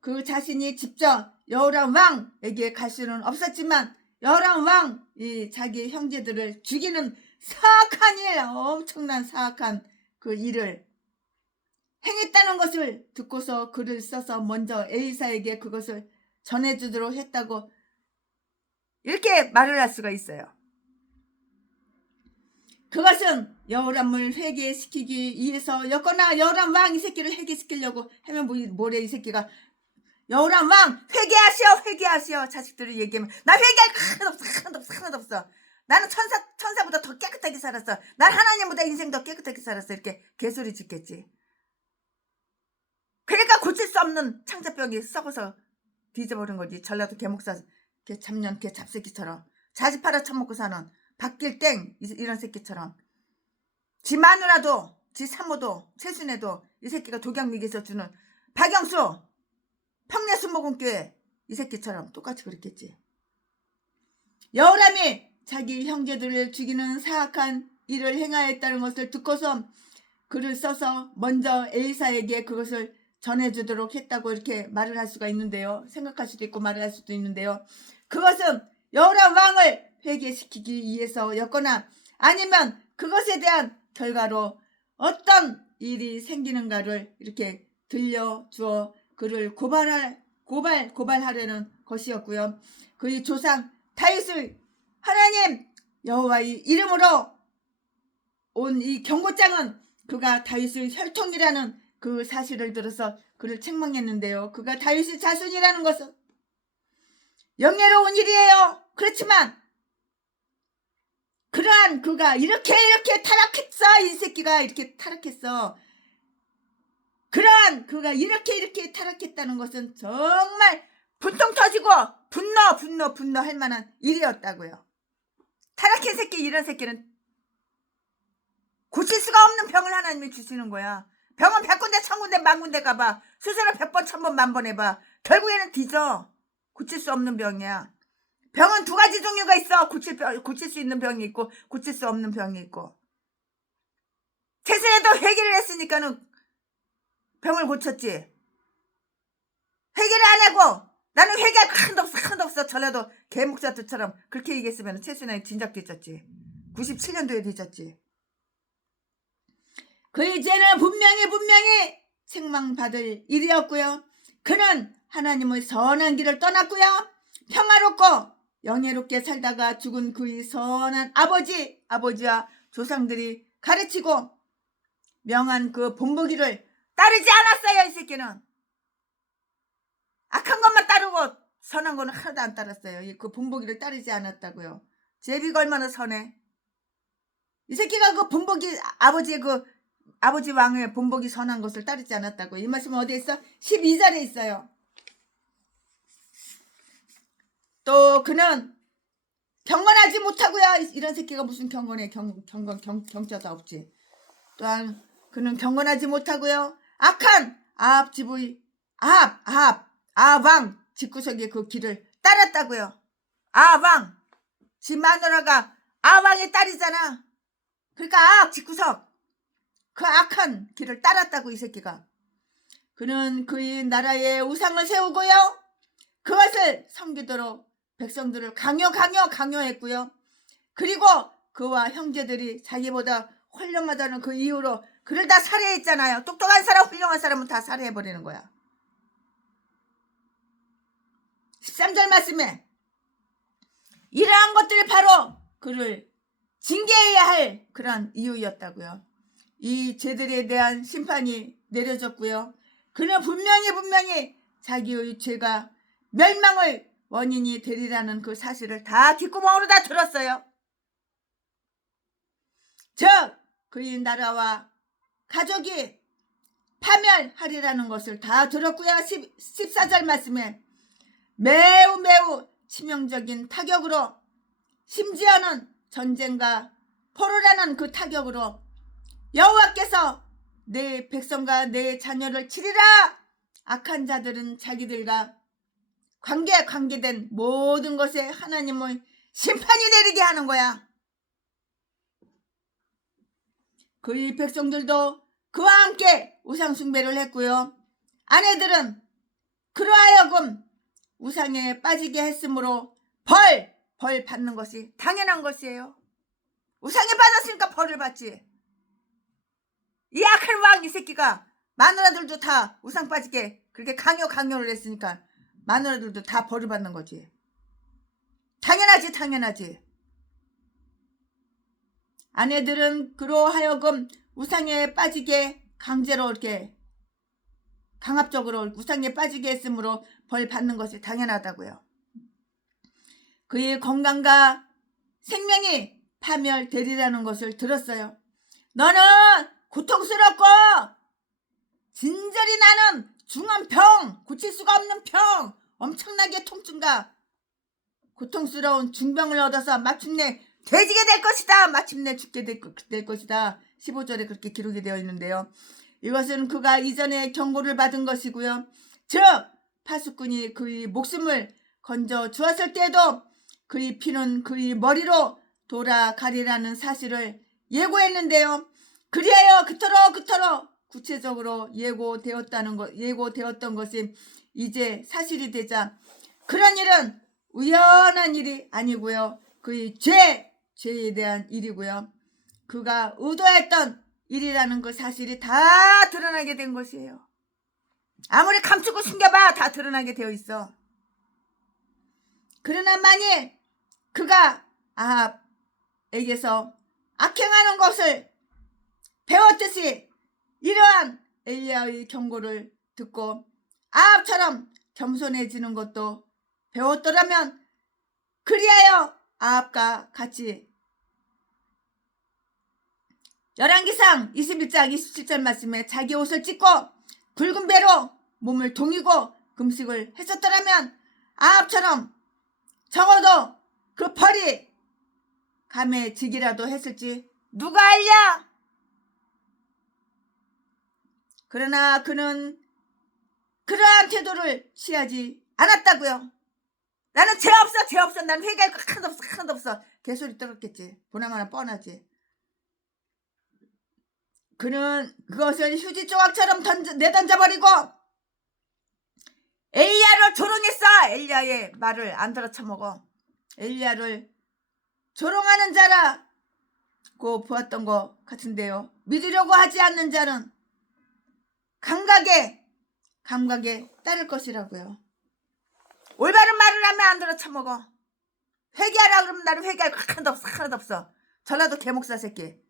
그 자신이 직접 여호람 왕에게 갈 수는 없었지만 여호람 왕이 자기 형제들을 죽이는 사악한 일, 엄청난 사악한 그 일을 행했다는 것을 듣고서 글을 써서 먼저 엘리사에게 그것을 전해주도록 했다고 이렇게 말을 할 수가 있어요. 그것은 여호람을 회개시키기 위해서였거나 여호람 왕 이 새끼를 회개시키려고 하면 뭐래 이 새끼가 여호람 왕 회개하시오 자식들이 얘기하면 나 회개할 하나도 없어 나는 천사보다 더 깨끗하게 살았어 난 하나님보다 인생 더 깨끗하게 살았어 이렇게 개소리 짓겠지. 그러니까 고칠 수 없는 창자병이 썩어서 뒤져버린 거지. 전라도 개목사 잡년 개 잡새끼처럼 자지 팔아 처먹고 사는 박길 땡 이런 새끼처럼 지 마누라도 지 사모도 최순애도 이 새끼가 독약미개서 주는 박영수 평내수목원교회 이 새끼처럼 똑같이 그랬겠지. 여호람이 자기 형제들을 죽이는 사악한 일을 행하였다는 것을 듣고서 글을 써서 먼저 엘리사에게 그것을 전해주도록 했다고 이렇게 말을 할 수가 있는데요. 생각할 수도 있고 말을 할 수도 있는데요. 그것은 여호람 왕을 회개시키기 위해서였거나 아니면 그것에 대한 결과로 어떤 일이 생기는가를 이렇게 들려주어 그를 고발하려는 것이었고요. 그의 조상 다윗을 하나님 여호와의 이름으로 온 이 경고장은 그가 다윗의 혈통이라는 그 사실을 들어서 그를 책망했는데요. 그가 다윗의 자손이라는 것은 영예로운 일이에요. 그렇지만 그러한 그가 이렇게 타락했어. 이 새끼가 이렇게 타락했어. 그러한 그가 이렇게 타락했다는 것은 정말 분통 터지고 분노할 만한 일이었다고요. 타락한 새끼 이런 새끼는 고칠 수가 없는 병을 하나님이 주시는 거야. 병은 100군데 1000군데 10,000군데 가봐. 수술을 100번 1000번 10,000번 해봐. 결국에는 뒤져. 고칠 수 없는 병이야. 병은 두 가지 종류가 있어. 고칠 수 있는 병이 있고 고칠 수 없는 병이 있고. 최순애도 회개를 했으니까는 병을 고쳤지. 회개를 안 하고 나는 회개할 하나도 없어. 전라도 개목사들처럼 그렇게 얘기했으면 최순애 진작 뒤졌지. 97년도에 뒤졌지. 그의 죄는 분명히 책망받을 일이었고요. 그는 하나님의 선한 길을 떠났고요. 평화롭고 영예롭게 살다가 죽은 그의 선한 아버지와 조상들이 가르치고 명한 그 본보기를 따르지 않았어요. 이 새끼는 악한 것만 따르고 선한 거는 하나도 안 따랐어요. 그 본보기를 따르지 않았다고요. 제비가 얼마나 선해. 이 새끼가 그 본보기 아버지 왕의 본보기 선한 것을 따르지 않았다고. 이 말씀은 어디에 있어? 12절에 있어요. 또 그는 경건하지 못하고요. 이런 새끼가 무슨 경건해. 경자도 없지. 또한 그는 경건하지 못하고요. 악한 아합집의 아합 집구석의 그 길을 따랐다고요. 아합 왕 지 마누라가 아왕의 딸이잖아. 그러니까 악 짓구석 그 악한 길을 따랐다고 이 새끼가. 그는 그의 나라에 우상을 세우고요. 그것을 섬기도록 백성들을 강요했고요. 그리고 그와 형제들이 자기보다 훌륭하다는 그 이유로 그를 다 살해했잖아요. 똑똑한 사람, 훌륭한 사람은 다 살해해버리는 거야. 13절 말씀에 이러한 것들이 바로 그를 징계해야 할 그런 이유였다고요. 이 죄들에 대한 심판이 내려졌고요. 그는 분명히 자기의 죄가 멸망의 원인이 되리라는 그 사실을 다 귓구멍으로 다 들었어요. 즉 그의 나라와 가족이 파멸하리라는 것을 다 들었고요. 14절 말씀에 매우 치명적인 타격으로, 심지어는 전쟁과 포로라는 그 타격으로 여호와께서 내 백성과 내 자녀를 치리라. 악한 자들은 자기들과 관계된 모든 것에 하나님의 심판이 내리게 하는 거야. 그의 백성들도 그와 함께 우상 숭배를 했고요. 아내들은 그러하여금 우상에 빠지게 했으므로 벌 받는 것이 당연한 것이에요. 우상에 빠졌으니까 벌을 받지. 이 악한 왕 이 새끼가 마누라들도 다 우상 빠지게 그렇게 강요를 했으니까 마누라들도 다 벌을 받는 거지. 당연하지. 아내들은 그러하여금 우상에 빠지게 강제로 이렇게 강압적으로 우상에 빠지게 했으므로 벌 받는 것이 당연하다고요. 그의 건강과 생명이 파멸되리라는 것을 들었어요. 너는 고통스럽고 진절이 나는 중한 고칠 수가 없는 엄청나게 통증과 고통스러운 중병을 얻어서 마침내 돼지게 될 것이다. 마침내 죽게 될 것이다. 15절에 그렇게 기록이 되어 있는데요. 이것은 그가 이전에 경고를 받은 것이고요. 즉 파수꾼이 그의 목숨을 건져 주었을 때에도 그의 피는 그의 머리로 돌아가리라는 사실을 예고했는데요. 그리하여 그토록 구체적으로 예고되었던 것이 이제 사실이 되자 그런 일은 우연한 일이 아니고요. 그의 죄에 대한 일이고요. 그가 의도했던 일이라는 그 사실이 다 드러나게 된 것이에요. 아무리 감추고 숨겨봐 다 드러나게 되어 있어. 그러나 만일 그가 아합에게서 악행하는 것을 배웠듯이 이러한 엘리야의 경고를 듣고 아합처럼 겸손해지는 것도 배웠더라면 그리하여 아합과 같이 열왕기상 21장 27절 말씀에 자기 옷을 찢고 굵은 배로 몸을 동이고 금식을 했었더라면 아합처럼 적어도 그 벌이 감해지기라도 했을지 누가 알랴. 그러나 그는 그러한 태도를 취하지 않았다고요. 나는 죄 없어. 난 회개할 거 하나도 없어. 개소리 떨었겠지. 보나마나 뻔하지. 그는 그것을 휴지 조각처럼 내던져버리고 엘리야를 조롱했어. 엘리야의 말을 안 들어쳐먹어. 엘리야를 조롱하는 자라고 보았던 것 같은데요. 믿으려고 하지 않는 자는 감각에 따를 것이라고요. 올바른 말을 하면 안 들어쳐먹어. 회개하라 그러면 나는 회개할 거 하나도 없어. 전라도 개목사 새끼.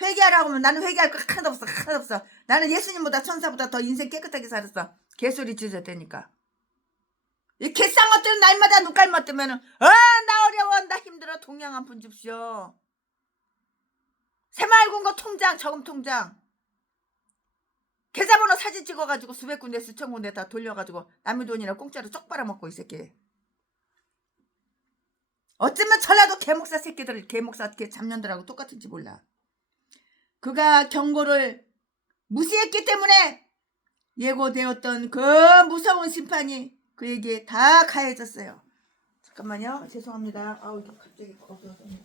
회개하라고 하면 나는 회개할 거 하나도 없어. 나는 예수님보다 천사보다 더 인생 깨끗하게 살았어. 개소리 짖어대니까. 이 개쌍것들은 날마다 눈깔 뜨면은 나 어려워, 나 힘들어, 동양 한 푼 줍시오. 새마을금고 통장, 저금 통장 계좌번호 사진 찍어가지고 수백 군데 수천 군데 다 돌려가지고 남의 돈이나 공짜로 쪽 빨아먹고 이 새끼. 어쩌면 전라도 개목사 새끼들, 개목사 잡년들하고 똑같은지 몰라. 그가 경고를 무시했기 때문에 예고되었던 그 무서운 심판이 그에게 다 가해졌어요. 잠깐만요. 죄송합니다. 이게 갑자기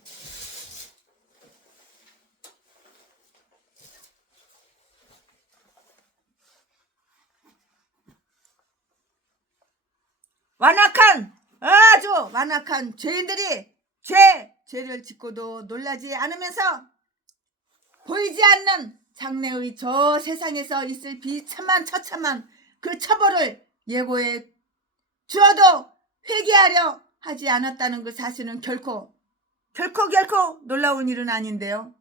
아주 완악한 죄인들이 죄를 짓고도 놀라지 않으면서 보이지 않는 장래의 저 세상에서 있을 비참한 처참한 그 처벌을 예고해 주어도 회개하려 하지 않았다는 그 사실은 결코 놀라운 일은 아닌데요.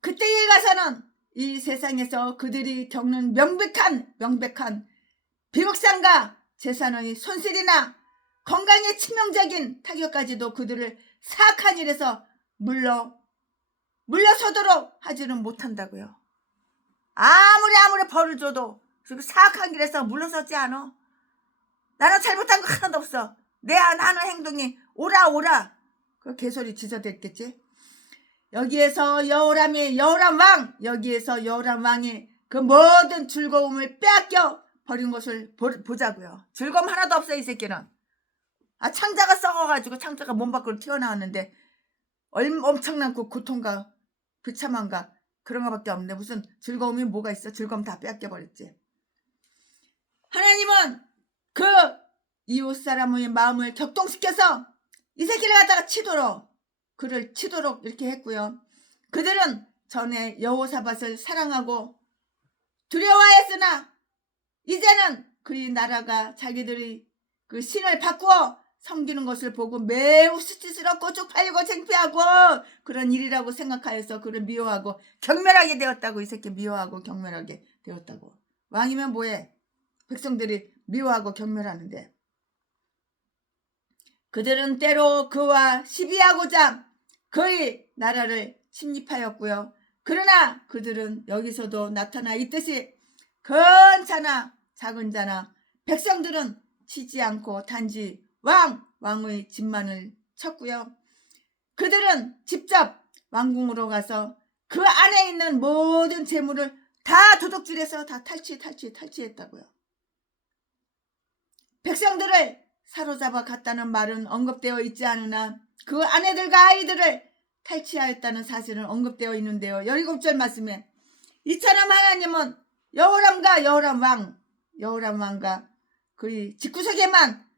그때에 가서는 이 세상에서 그들이 겪는 명백한 비극상과 재산의 손실이나 건강에 치명적인 타격까지도 그들을 사악한 일에서 물러서도록 하지는 못한다고요. 아무리 벌을 줘도 그 사악한 길에서 물러서지 않아. 나는 잘못한 거 하나도 없어. 나는 행동이 오라 그 개소리 지저댔겠지. 여기에서 여호람 왕이 그 모든 즐거움을 빼앗겨 버린 것을 보자고요. 즐거움 하나도 없어 이 새끼는. 창자가 썩어가지고 창자가 몸 밖으로 튀어나왔는데 엄청난 그 고통과 비참함과 그런 거밖에 없는데 무슨 즐거움이 뭐가 있어. 즐거움 다 빼앗겨 버렸지. 하나님은 그 이웃 사람의 마음을 격동시켜서 이 새끼를 갖다가 그를 치도록 이렇게 했고요. 그들은 전에 여호사밧을 사랑하고 두려워했으나 이제는 그의 나라가 자기들이 그 신을 바꾸어 섬기는 것을 보고 매우 수치스럽고 쪽팔리고 창피하고 그런 일이라고 생각하여서 그를 미워하고 경멸하게 되었다고. 이 새끼 미워하고 경멸하게 되었다고. 왕이면 뭐해? 백성들이 미워하고 경멸하는데. 그들은 때로 그와 시비하고자 그의 나라를 침입하였고요. 그러나 그들은 여기서도 나타나 있듯이 큰 자나 작은 자나 백성들은 치지 않고 단지 왕의 집만을 쳤고요. 그들은 직접 왕궁으로 가서 그 안에 있는 모든 재물을 다 도둑질해서 다 탈취했다고요. 백성들을 사로잡아 갔다는 말은 언급되어 있지 않으나 그 아내들과 아이들을 탈취하였다는 사실은 언급되어 있는데요. 17절 말씀에 이처럼 하나님은 여호람 왕과 그의 집구석에만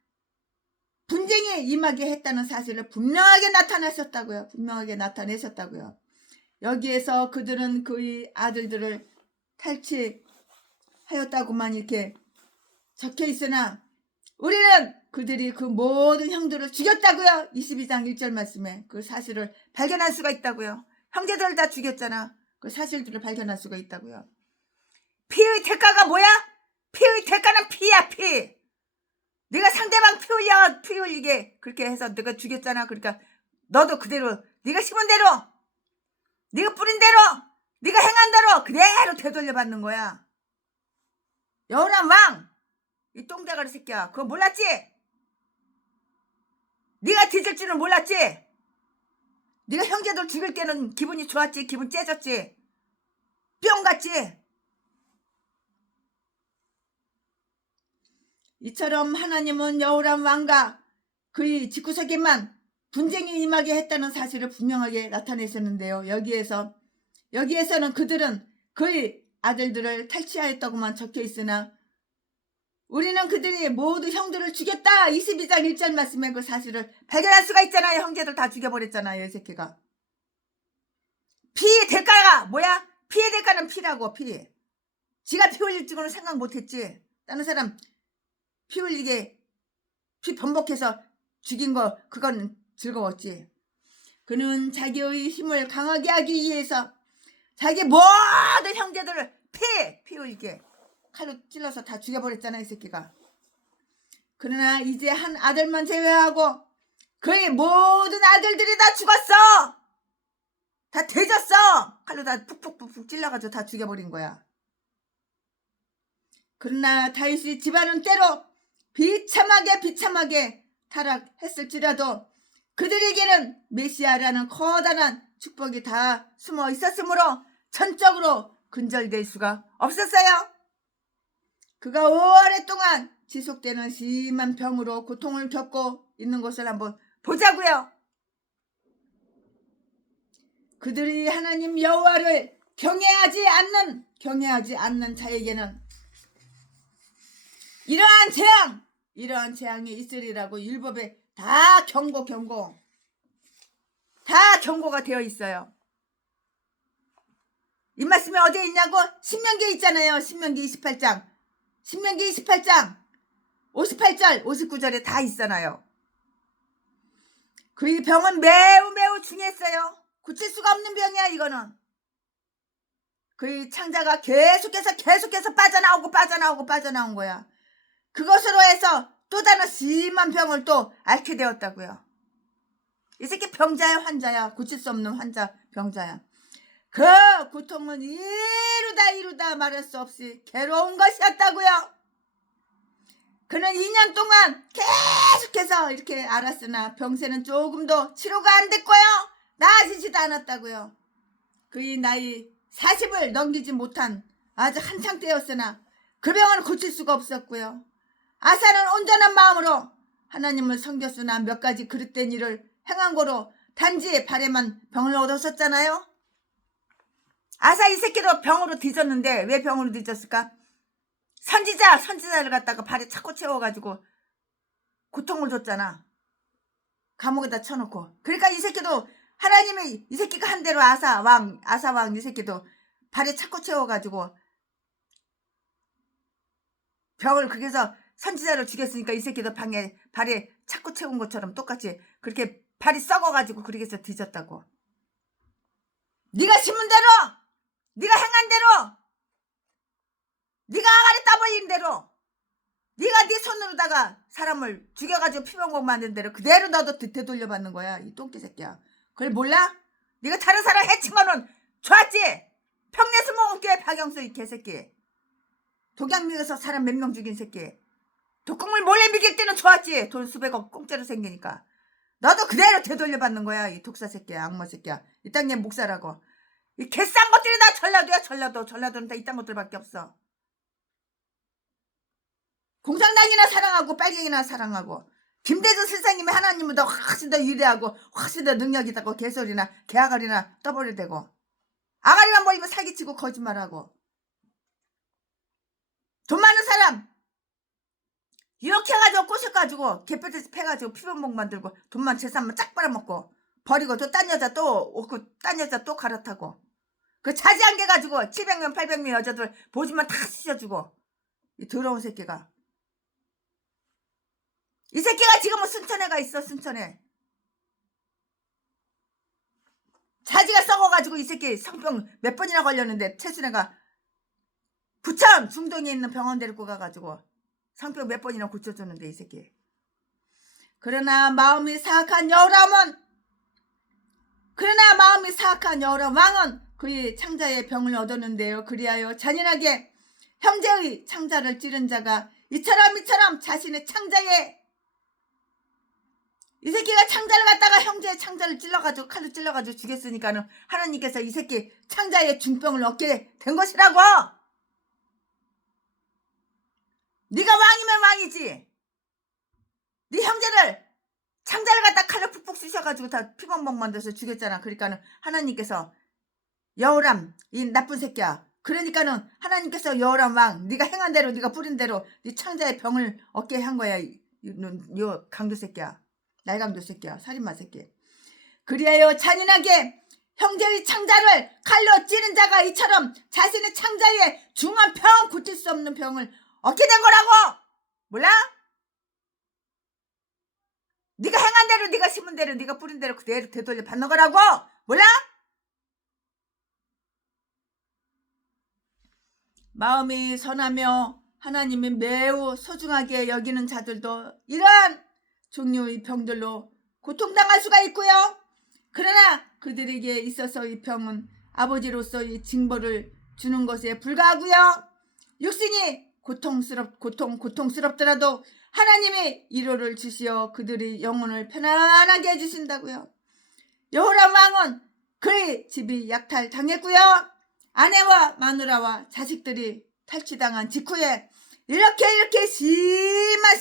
분쟁이 임하게 했다는 사실을 분명하게 나타내셨다고요. 여기에서 그들은 그의 아들들을 탈취하였다고만 이렇게 적혀 있으나 우리는 그들이 그 모든 형들을 죽였다고요. 22장 1절 말씀에 그 사실을 발견할 수가 있다고요. 형제들을 다 죽였잖아. 그 사실들을 발견할 수가 있다고요. 피의 대가가 뭐야? 피의 대가는 피야, 피. 네가 상대방 피 흘리게 그렇게 해서 네가 죽였잖아. 그러니까 너도 그대로 네가 심은 대로, 네가 뿌린 대로, 네가 행한 대로 그대로 되돌려받는 거야. 여호람 왕, 이 똥대가리 새끼야, 그거 몰랐지? 네가 뒤질 줄은 몰랐지? 네가 형제들 죽일 때는 기분이 좋았지? 기분 째졌지? 뿅 갔지? 이처럼 하나님은 여호람 왕과 그의 집구석에만 분쟁이 임하게 했다는 사실을 분명하게 나타내셨는데요. 여기에서는 그들은 그의 아들들을 탈취하였다고만 적혀 있으나 우리는 그들이 모두 형들을 죽였다. 22장 1절 말씀에 그 사실을 발견할 수가 있잖아요. 형제들 다 죽여버렸잖아요. 이 새끼가. 피의 대가가 뭐야? 피의 대가는 피라고. 피. 지가 피 흘릴 줄은 생각 못했지. 다른 사람 피 흘리게 피 번복해서 죽인 거 그건 즐거웠지. 그는 자기의 힘을 강하게 하기 위해서 자기 모든 형제들을 피 흘리게 칼로 찔러서 다 죽여버렸잖아. 이 새끼가. 그러나 이제 한 아들만 제외하고 그의 모든 아들들이 다 죽었어. 다 되졌어. 칼로 다 푹푹 찔러가지고 다 죽여버린 거야. 그러나 다윗의 집안은 때로 비참하게 타락했을지라도 그들에게는 메시아라는 커다란 축복이 다 숨어 있었으므로 전적으로 근절될 수가 없었어요. 그가 오랫동안 지속되는 심한 병으로 고통을 겪고 있는 것을 한번 보자고요. 그들이 하나님 여호와를 경외하지 않는 자에게는 이러한 재앙이 있으리라고 율법에 다 경고 다 경고가 되어 있어요. 이 말씀이 어디에 있냐고? 신명기에 있잖아요. 신명기 28장 58절 59절에 다 있잖아요. 그 병은 매우 중했어요. 고칠 수가 없는 병이야. 이거는 그 창자가 계속해서 빠져나온 거야. 그것으로 해서 또 다른 심한 병을 또 앓게 되었다고요. 이 새끼 병자야, 환자야. 고칠 수 없는 환자, 병자야. 그 고통은 이루다 말할 수 없이 괴로운 것이었다고요. 그는 2년 동안 계속해서 이렇게 앓았으나 병세는 조금도 치료가 안 됐고요. 나아지지도 않았다고요. 그의 나이 40을 넘기지 못한 아주 한창 때였으나 그 병은 고칠 수가 없었고요. 아사는 온전한 마음으로 하나님을 섬겼으나 몇 가지 그릇된 일을 행한 거로 단지 발에만 병을 얻었었잖아요. 아사 이 새끼도 병으로 뒤졌는데 왜 병으로 뒤졌을까? 선지자를 갖다가 발에 차고 채워가지고 고통을 줬잖아. 감옥에다 쳐놓고. 그러니까 이 새끼도 하나님이 이 새끼가 한 대로 아사왕 이 새끼도 발에 차고 채워가지고 병을 그래서 선지자를 죽였으니까 이 새끼도 발에 차고 채운 것처럼 똑같이 그렇게 발이 썩어가지고 그렇게 해서 뒤졌다고. 네가 심은 대로, 네가 행한 대로, 네가 아가리 따버린 대로, 네가 네 손으로다가 사람을 죽여가지고 피병공 만든 대로 그대로 너도 되돌려받는 거야. 이 똥개 새끼야. 그걸 몰라? 네가 다른 사람 해친 거는 좋았지? 평내수 먹을게 박영수 이 개새끼. 독약 먹여서 사람 몇 명 죽인 새끼. 독국물 몰래 먹일 때는 좋았지. 돈 수백억 공짜로 생기니까. 너도 그대로 되돌려받는 거야. 이 독사 새끼야. 악마 새끼야. 이 땅에 목사라고. 이 개싼 것들이 다 전라도야. 전라도는 다 이딴 것들밖에 없어. 공산당이나 사랑하고 빨갱이나 사랑하고 김대중 선생님이 하나님보다 훨씬 더 위대하고 훨씬 더 능력 있다고 개소리나 개아가리나 떠버려대고 아가리만 보이면 사기치고 거짓말하고 돈 많은 사람 유혹해가지고 꼬셔가지고 개뼈듯이 패가지고 피변목 만들고 돈만 재산만 쫙 빨아먹고 버리고 또 딴 여자 또 오고 딴 여자 또 갈아타고 그 자지한 게 가지고 700명 800명 여자들 보지만 다 찢어주고 이 더러운 새끼가 이 새끼가 지금은 순천에 가 있어. 순천에 자지가 썩어가지고 이 새끼 성병 몇 번이나 걸렸는데 최순애가 부천 중동에 있는 병원 데리고 가가지고 성병 몇 번이나 고쳐줬는데 이 새끼. 그러나 마음이 사악한 여호람 왕은 그의 창자의 병을 얻었는데요. 그리하여 잔인하게 형제의 창자를 찌른 자가 이처럼 자신의 창자에 이 새끼가 창자를 갖다가 형제의 창자를 찔러가지고 칼로 찔러가지고 죽였으니까는 하나님께서 이 새끼 창자의 중병을 얻게 된 것이라고. 네가 왕이면 왕이지. 네 형제를 창자를 갖다 칼로 푹푹 쑤셔가지고 다 피멍멍 만들어서 죽였잖아. 그러니까는 하나님께서 여호람 이 나쁜 새끼야. 그러니까는 하나님께서 여호람 왕 네가 행한 대로 네가 부린 대로 네 창자의 병을 얻게 한 거야. 요 강도 새끼야. 날강도 새끼야. 살인마 새끼. 그리하여 잔인하게 형제의 창자를 칼로 찌른 자가 이처럼 자신의 창자에 중한 병 고칠 수 없는 병을 얻게 된 거라고. 몰라? 네가 행한 대로 네가 심은 대로 네가 뿌린 대로 그대로 되돌려 받는 거라고. 몰라? 마음이 선하며 하나님이 매우 소중하게 여기는 자들도 이러한 종류의 병들로 고통당할 수가 있고요. 그러나 그들에게 있어서 이 병은 아버지로서의 징벌을 주는 것에 불과하고요. 육신이 고통스럽더라도 하나님이 위로를 주시어 그들의 영혼을 편안하게 해주신다고요. 여호람 왕은 그의 집이 약탈당했고요. 아내와 마누라와 자식들이 탈취당한 직후에 이렇게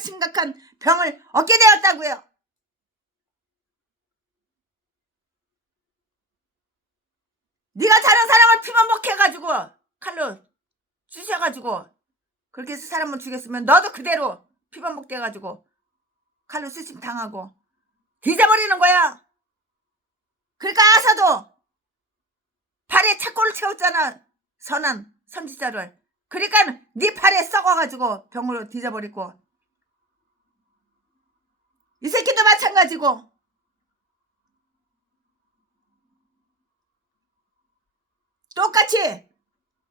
심각한 병을 얻게 되었다고요. 네가 다른 사람을 피만 먹혀가지고 칼로 쑤셔가지고 그렇게 해서 사람을 죽였으면 너도 그대로 피반복 돼가지고 칼로 쓰심 당하고 뒤져버리는 거야. 그러니까 아사도 발에 착고를 채웠잖아. 선한 선지자를. 그러니까 네 팔에 썩어가지고 병으로 뒤져버리고, 이 새끼도 마찬가지고. 똑같이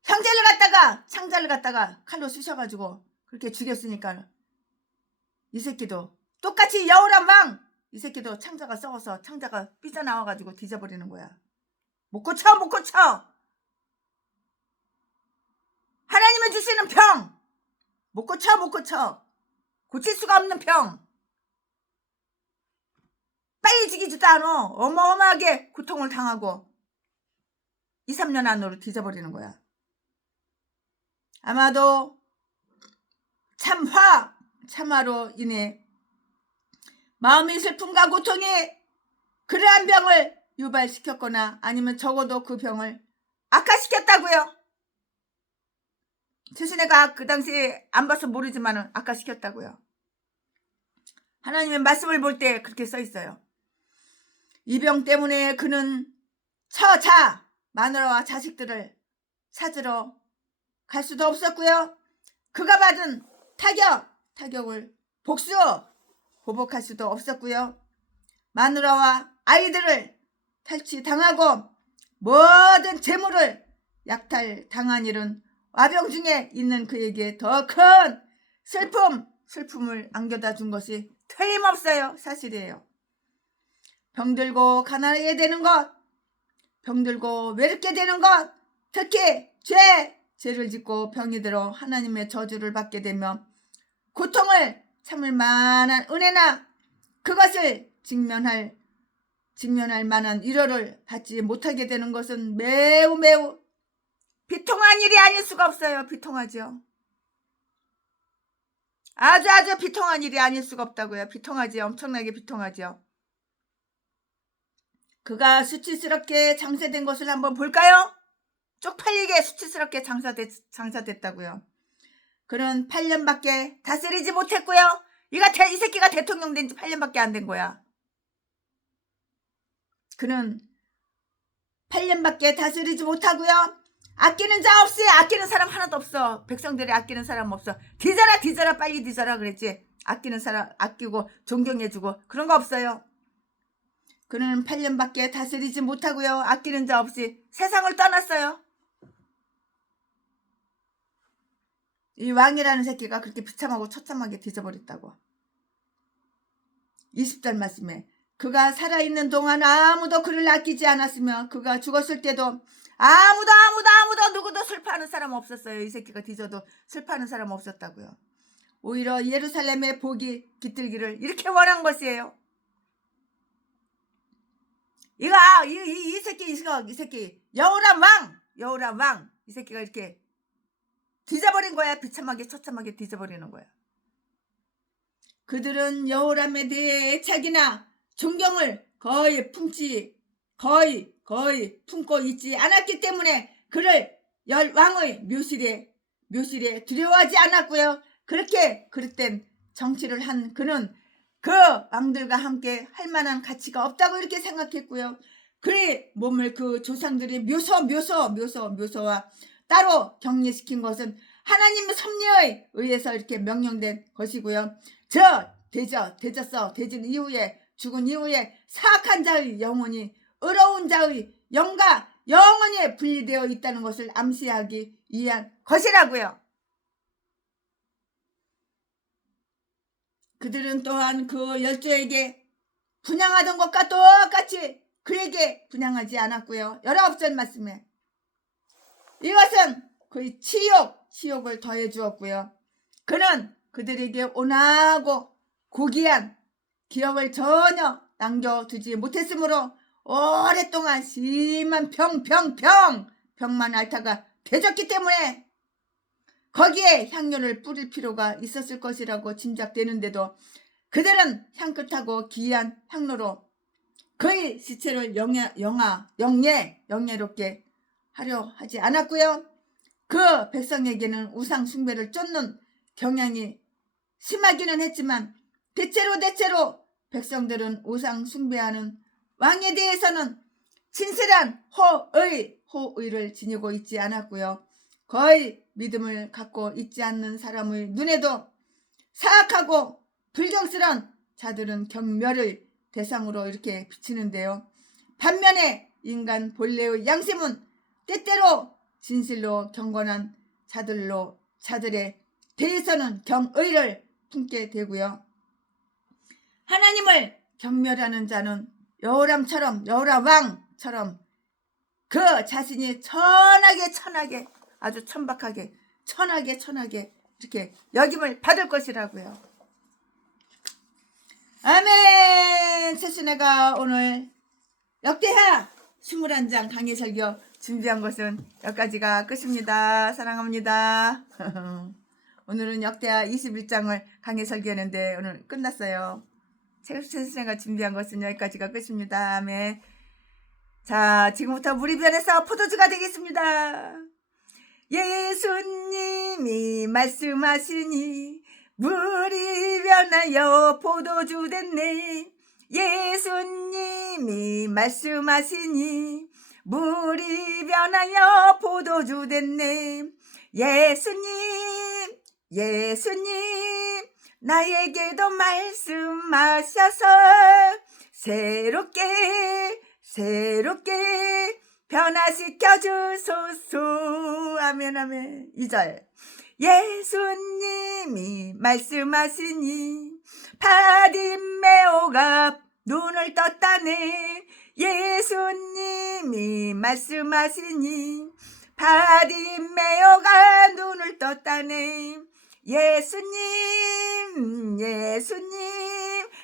형제를 갖다가 창자를 갖다가 칼로 쑤셔가지고 그렇게 죽였으니까 이 새끼도 똑같이 여우란 왕, 이 새끼도 창자가 썩어서 창자가 삐져나와가지고 뒤져버리는 거야. 못 고쳐 못 고쳐. 하나님이 주시는 병 못 고쳐 못 고쳐. 고칠 수가 없는 병. 빨리 죽이지도 않아. 어마어마하게 고통을 당하고 2, 3년 안으로 뒤져버리는 거야. 아마도 참화로 인해 마음의 슬픔과 고통이 그러한 병을 유발시켰거나 아니면 적어도 그 병을 악화시켰다고요. 최신애가 그 당시에 안 봐서 모르지만 악화시켰다고요. 하나님의 말씀을 볼 때 그렇게 써 있어요. 이 병 때문에 그는 처자 마누라와 자식들을 찾으러 갈 수도 없었고요. 그가 받은 타격을 보복할 수도 없었고요. 마누라와 아이들을 탈취당하고 모든 재물을 약탈당한 일은 와병 중에 있는 그에게 더 큰 슬픔을 안겨다 준 것이 틀림없어요. 사실이에요. 병들고 가난하게 되는 것, 병들고 외롭게 되는 것, 특히 죄를 짓고 병이 들어 하나님의 저주를 받게 되며 고통을 참을 만한 은혜나 그것을 직면할 만한 위로를 받지 못하게 되는 것은 매우 비통한 일이 아닐 수가 없어요. 비통하죠. 아주 비통한 일이 아닐 수가 없다고요. 비통하지요. 엄청나게 비통하죠. 그가 수치스럽게 장사된 것을 한번 볼까요? 쪽팔리게 수치스럽게 장사됐다고요. 그는 8년밖에 다스리지 못했고요. 이 새끼가 대통령 된 지 8년밖에 안 된 거야. 그는 8년밖에 다스리지 못하고요. 아끼는 자 없이, 아끼는 사람 하나도 없어. 백성들이 아끼는 사람 없어. 뒤져라 빨리 뒤져라 그랬지. 아끼는 사람 아끼고 존경해주고 그런 거 없어요. 그는 8년밖에 다스리지 못하고요. 아끼는 자 없이 세상을 떠났어요. 이 왕이라는 새끼가 그렇게 비참하고 처참하게 뒤져버렸다고. 20절 말씀에 그가 살아있는 동안 아무도 그를 아끼지 않았으며 그가 죽었을 때도 아무도 누구도 슬퍼하는 사람 없었어요. 이 새끼가 뒤져도 슬퍼하는 사람 없었다고요. 오히려 예루살렘의 복이 깃들기를 이렇게 원한 것이에요. 이 새끼 여우란 왕 이 새끼가 이렇게 뒤져버린 거야. 비참하게 처참하게 뒤져버리는 거야. 그들은 여호람에 대해 애착이나 존경을 거의 품고 있지 않았기 때문에 그를 왕의 묘실에 두려워하지 않았고요. 그렇게 그릇된 정치를 한 그는 그 왕들과 함께 할 만한 가치가 없다고 이렇게 생각했고요. 그의 몸을 그 조상들이 묘소와 따로 격리시킨 것은 하나님의 섭리에 의해서 이렇게 명령된 것이고요. 대진 이후에 죽은 이후에 사악한 자의 영혼이 의로운 자의 영과 영원히 분리되어 있다는 것을 암시하기 위한 것이라고요. 그들은 또한 그 열조에게 분향하던 것과 똑같이 그에게 분향하지 않았고요. 19절 말씀에 이것은 그의 치욕을 더해 주었고요. 그는 그들에게 온화하고 고귀한 기업을 전혀 남겨두지 못했으므로 오랫동안 심한 병만 앓다가 되졌기 때문에 거기에 향료를 뿌릴 필요가 있었을 것이라고 짐작되는데도 그들은 향긋하고 귀한 향로로 그의 시체를 영예롭게 하려 하지 않았고요. 그 백성에게는 우상 숭배를 쫓는 경향이 심하기는 했지만 대체로 백성들은 우상 숭배하는 왕에 대해서는 진실한 호의를 지니고 있지 않았고요. 거의 믿음을 갖고 있지 않는 사람의 눈에도 사악하고 불경스러운 자들은 경멸의 대상으로 이렇게 비치는데요. 반면에 인간 본래의 양심은 때때로 진실로 경건한 자들에 대해서는 경의를 품게 되고요. 하나님을 경멸하는 자는 여호람 왕처럼 그 자신이 천하게 아주 천박하게 천하게 이렇게 여김을 받을 것이라고요. 아멘. 최순애가 오늘 역대하 21장 강의 설교 준비한 것은 여기까지가 끝입니다. 사랑합니다. 오늘은 역대하 21장을 강의 설교했는데 오늘 끝났어요. 최순애가 준비한 것은 여기까지가 끝입니다. 아멘. 자, 지금부터 물이 변해서 포도주가 되겠습니다. 예수님이 말씀하시니 물이 변하여 포도주 됐네. 예수님이 말씀하시니 물이 변하여 포도주 됐네. 예수님 나에게도 말씀하셔서 새롭게 변화시켜 주소서. 아멘. 2절. 예수님이 말씀하시니 바디메오가 눈을 떴다네. 예수님이 말씀하시니 바디메오가 눈을 떴다네. 예수님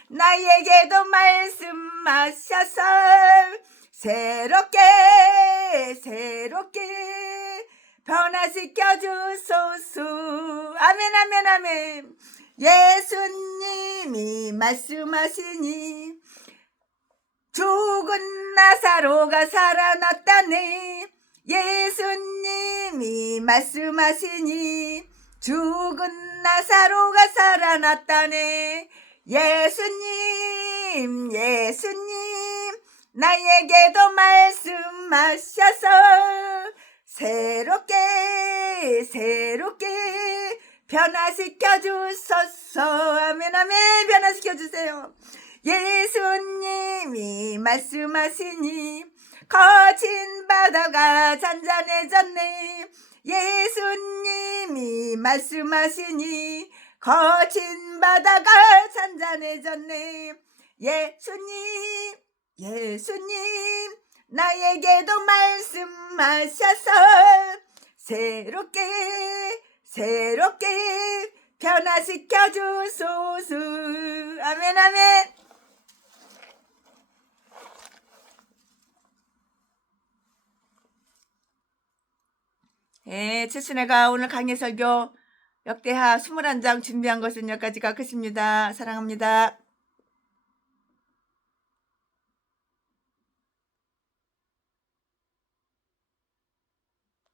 나에게도 말씀하셔서 새롭게 변화시켜 주소서. 아멘. 예수님이 말씀하시니 죽은 나사로가 살아났다네. 예수님이 말씀하시니 죽은 나사로가 살아났다네. 예수님 나에게도 말씀하셔서 새롭게 변화시켜 주소서. 아멘. 변화시켜 주세요. 예수님이 말씀하시니 거친 바다가 잔잔해졌네. 예수님이 말씀하시니 거친 바다가 잔잔해졌네. 예수님 나에게도 말씀하셔서 새롭게 변화시켜 주소서. 아멘. 최순애가 오늘 강의 설교 역대하 21장 준비한 것은 여기까지가 끝입니다. 사랑합니다.